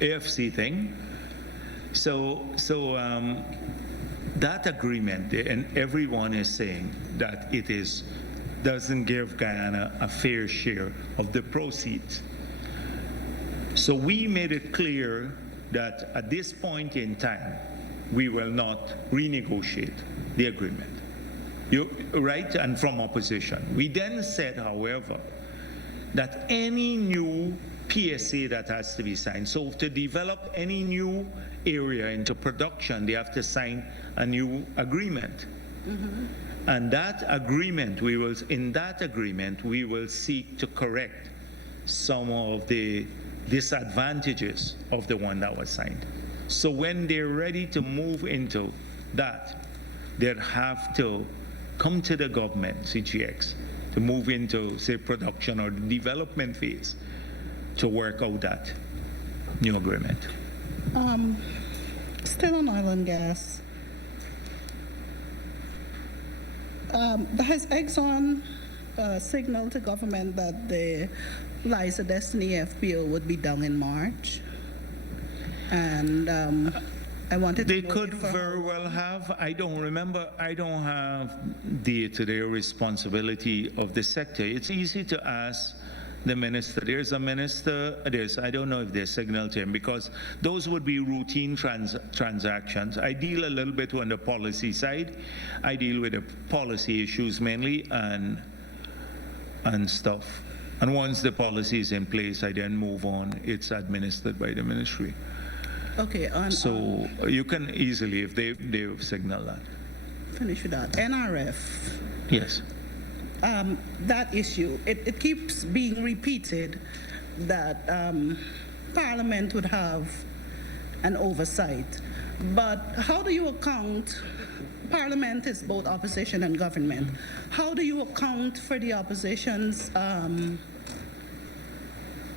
AFC thing. So that agreement, and everyone is saying that it doesn't give Guyana a fair share of the proceeds. So we made it clear that at this point in time, we will not renegotiate the agreement. Right? And from opposition. We then said, however, that any new PSA that has to be signed, so to develop any new area into production, they have to sign a new agreement. Mm-hmm. And that agreement, in that agreement, we will seek to correct some of the disadvantages of the one that was signed. So when they're ready to move into that, they'd have to come to the government, CGX, to move into, say, production or the development phase to work out that new agreement. Still on oil and gas. Has Exxon signaled to government that the Liza Destiny FPO would be done in March? And I wanted to They know could very well have. I don't remember. I don't have day-to-day responsibility of the sector. It's easy to ask the minister. There's a minister. I don't know if they signal to him, because those would be routine transactions. I deal a little bit on the policy side. I deal with the policy issues mainly and stuff. And once the policy is in place, I then move on. It's administered by the ministry. Okay. So you can easily, if they signal that. Finish with that. NRF. Yes. That issue, it keeps being repeated that Parliament would have an oversight. But how do you account, Parliament is both opposition and government, how do you account for the opposition's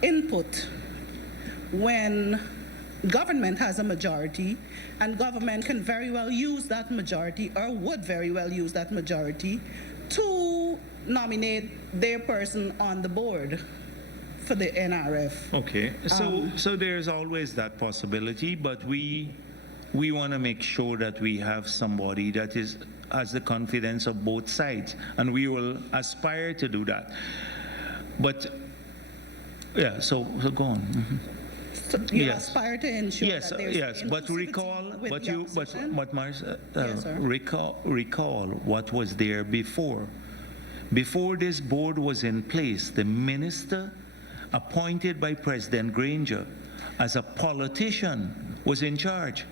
input when government has a majority, and government can very well use that majority, or would very well use that majority, to nominate their person on the board for the NRF? Okay, so there's always that possibility, but we want to make sure that we have somebody that has the confidence of both sides, and we will aspire to do that. But yeah, so go on. Mm-hmm. So you aspire to ensure that there's but recall, recall what was there before. Before this board was in place, the minister appointed by President Granger as a politician was in charge.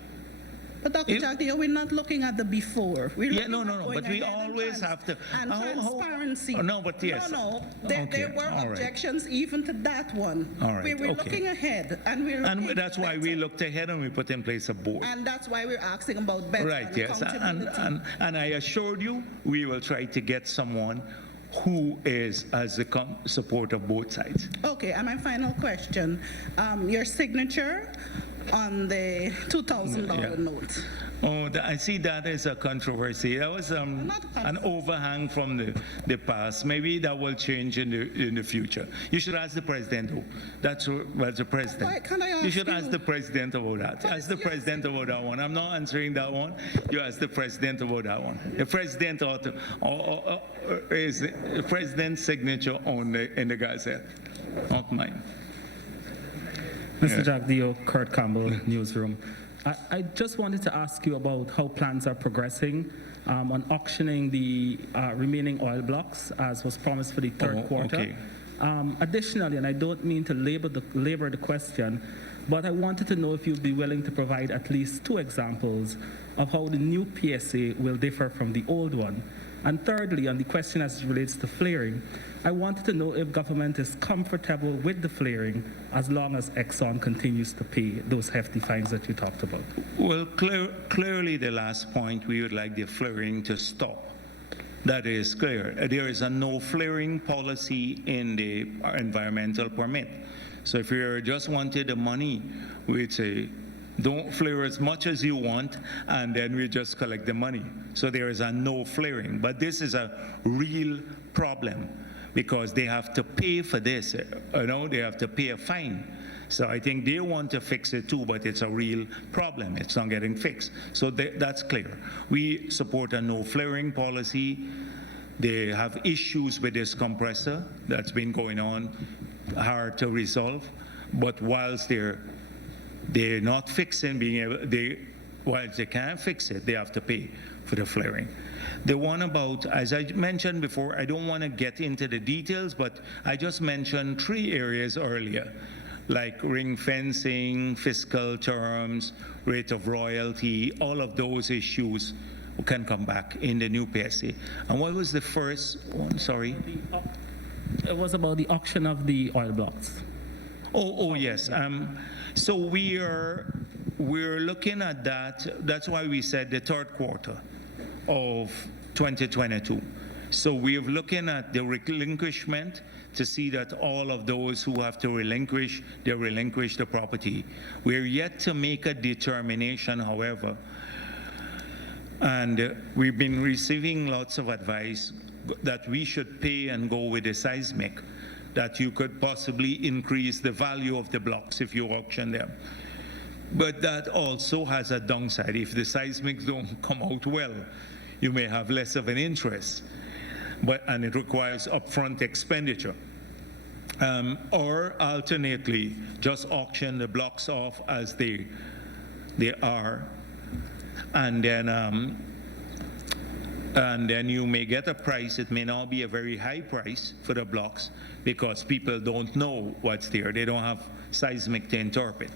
But Dr. Jagdeo, we're not looking at the before. We're no, but we always have to. And transparency. There were objections even to that one. All right. We were looking ahead, and that's why we looked ahead and we put in place a board. And that's why we're asking about better accountability. And I assured you, we will try to get someone who has the support of both sides. Okay, and my final question. Your signature on the $2,000 note. Oh, I see that as a controversy. That was Not a an overhang from the past. Maybe that will change in the future. You should ask the president. That's the president. Why can't I ask you should you? ask the president about that. Ask the president about that one. I'm not answering that one. You ask the president about that one. The president ought to, is the president's signature on in the Gazette, not mine. Mr. Jagdeo, Kurt Campbell, Newsroom. I just wanted to ask you about how plans are progressing on auctioning the remaining oil blocks as was promised for the third quarter. Okay. Additionally, and I don't mean to labor the question, but I wanted to know if you'd be willing to provide at least 2 examples of how the new PSA will differ from the old one. And thirdly, on the question as it relates to flaring, I wanted to know if government is comfortable with the flaring as long as Exxon continues to pay those hefty fines that you talked about. Well, clearly the last point, we would like the flaring to stop. That is clear. There is a no flaring policy in the environmental permit. So if you just wanted the money, we'd say, don't flare as much as you want, and then we just collect the money. So there is a no flaring. But this is a real problem because they have to pay for this. They have to pay a fine. So I think they want to fix it too, but it's a real problem. It's not getting fixed. So that's clear. We support a no flaring policy. They have issues with this compressor that's been going on, hard to resolve. But whilst they're not fixing, whilst they can't fix it, they have to pay for the flaring. The one about, as I mentioned before, I don't want to get into the details, but I just mentioned 3 areas earlier, like ring fencing, fiscal terms, rate of royalty, all of those issues can come back in the new PSA. And what was the first one? Sorry. It was about the auction of the oil blocks. Oh yes. So we're looking at that. That's why we said the third quarter of 2022. So we're looking at the relinquishment to see that all of those who have to relinquish, they relinquish the property. We're yet to make a determination, however, and we've been receiving lots of advice that we should pay and go with the seismic, that you could possibly increase the value of the blocks if you auction them. But that also has a downside. If the seismics don't come out well, you may have less of an interest, and it requires upfront expenditure. Or alternately, just auction the blocks off as they are, and then you may get a price. It may not be a very high price for the blocks because people don't know what's there. They don't have seismic to interpret.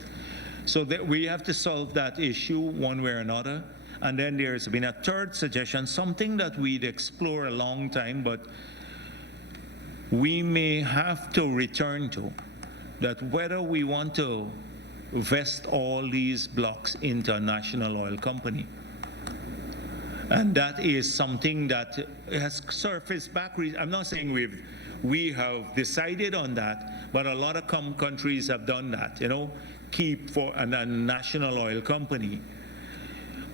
So that we have to solve that issue one way or another. And then there's been a third suggestion, something that we'd explore a long time, but we may have to return to, that whether we want to vest all these blocks into a national oil company. And that is something that has surfaced back. I'm not saying we have decided on that, but a lot of countries have done that, keep for a national oil company.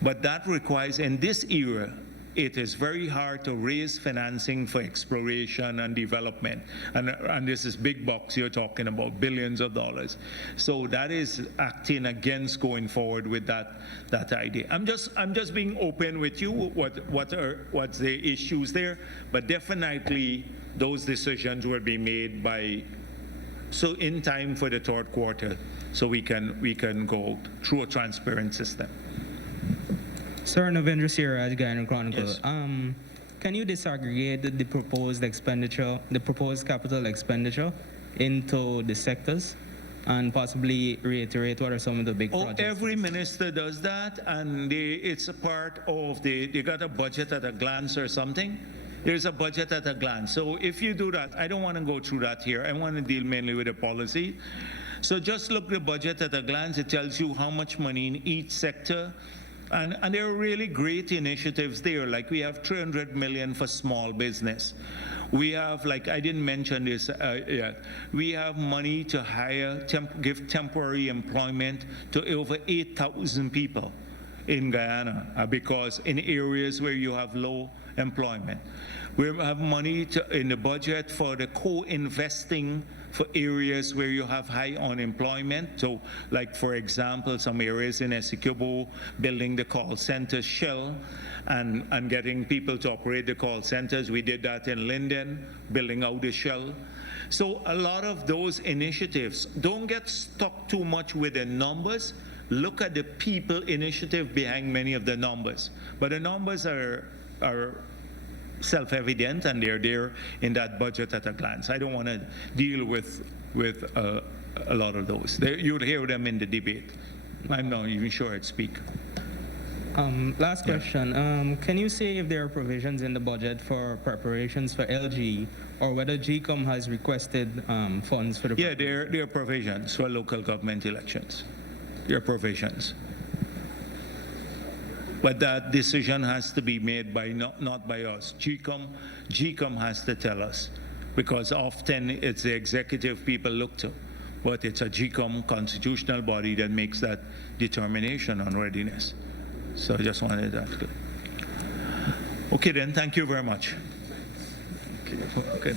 But that requires, in this era, it is very hard to raise financing for exploration and development. And this is big bucks you're talking about, billions of dollars. So that is acting against going forward with that idea. I'm just being open with you, what's the issues there, but definitely those decisions will be made so in time for the third quarter, so we can go through a transparent system. Sir, Navendra Siraj, Guyana Chronicle. Yes. Can you disaggregate the proposed expenditure, the proposed capital expenditure into the sectors, and possibly reiterate what are some of the big projects? Every minister does that, and it's a part of they got a budget at a glance or something. There's a budget at a glance. So if you do that, I don't want to go through that here. I want to deal mainly with the policy. So just look the budget at a glance. It tells you how much money in each sector And there are really great initiatives there. Like we have 300 million for small business. We have, like I didn't mention this yet, we have money to hire, give temporary employment to over 8,000 people in Guyana because in areas where you have low employment. We have money in the budget for the co-investing for areas where you have high unemployment. So, like for example, some areas in Essequibo, building the call center shell and getting people to operate the call centers. We did that in Linden, building out the shell. So a lot of those initiatives, don't get stuck too much with the numbers. Look at the people initiative behind many of the numbers. But the numbers are self-evident, and they're there in that budget at a glance. I don't want to deal with a lot of those. You'd hear them in the debate. I'm not even sure I'd speak. Last question. Can you say if there are provisions in the budget for preparations for LG, or whether GCOM has requested funds for the... Yeah, there are provisions for local government elections. There are provisions. But that decision has to be made by not by us. GCOM has to tell us, because often it's the executive people look to, but it's a GCOM constitutional body that makes that determination on readiness. So I just wanted that clear. Okay then, thank you very much. Okay.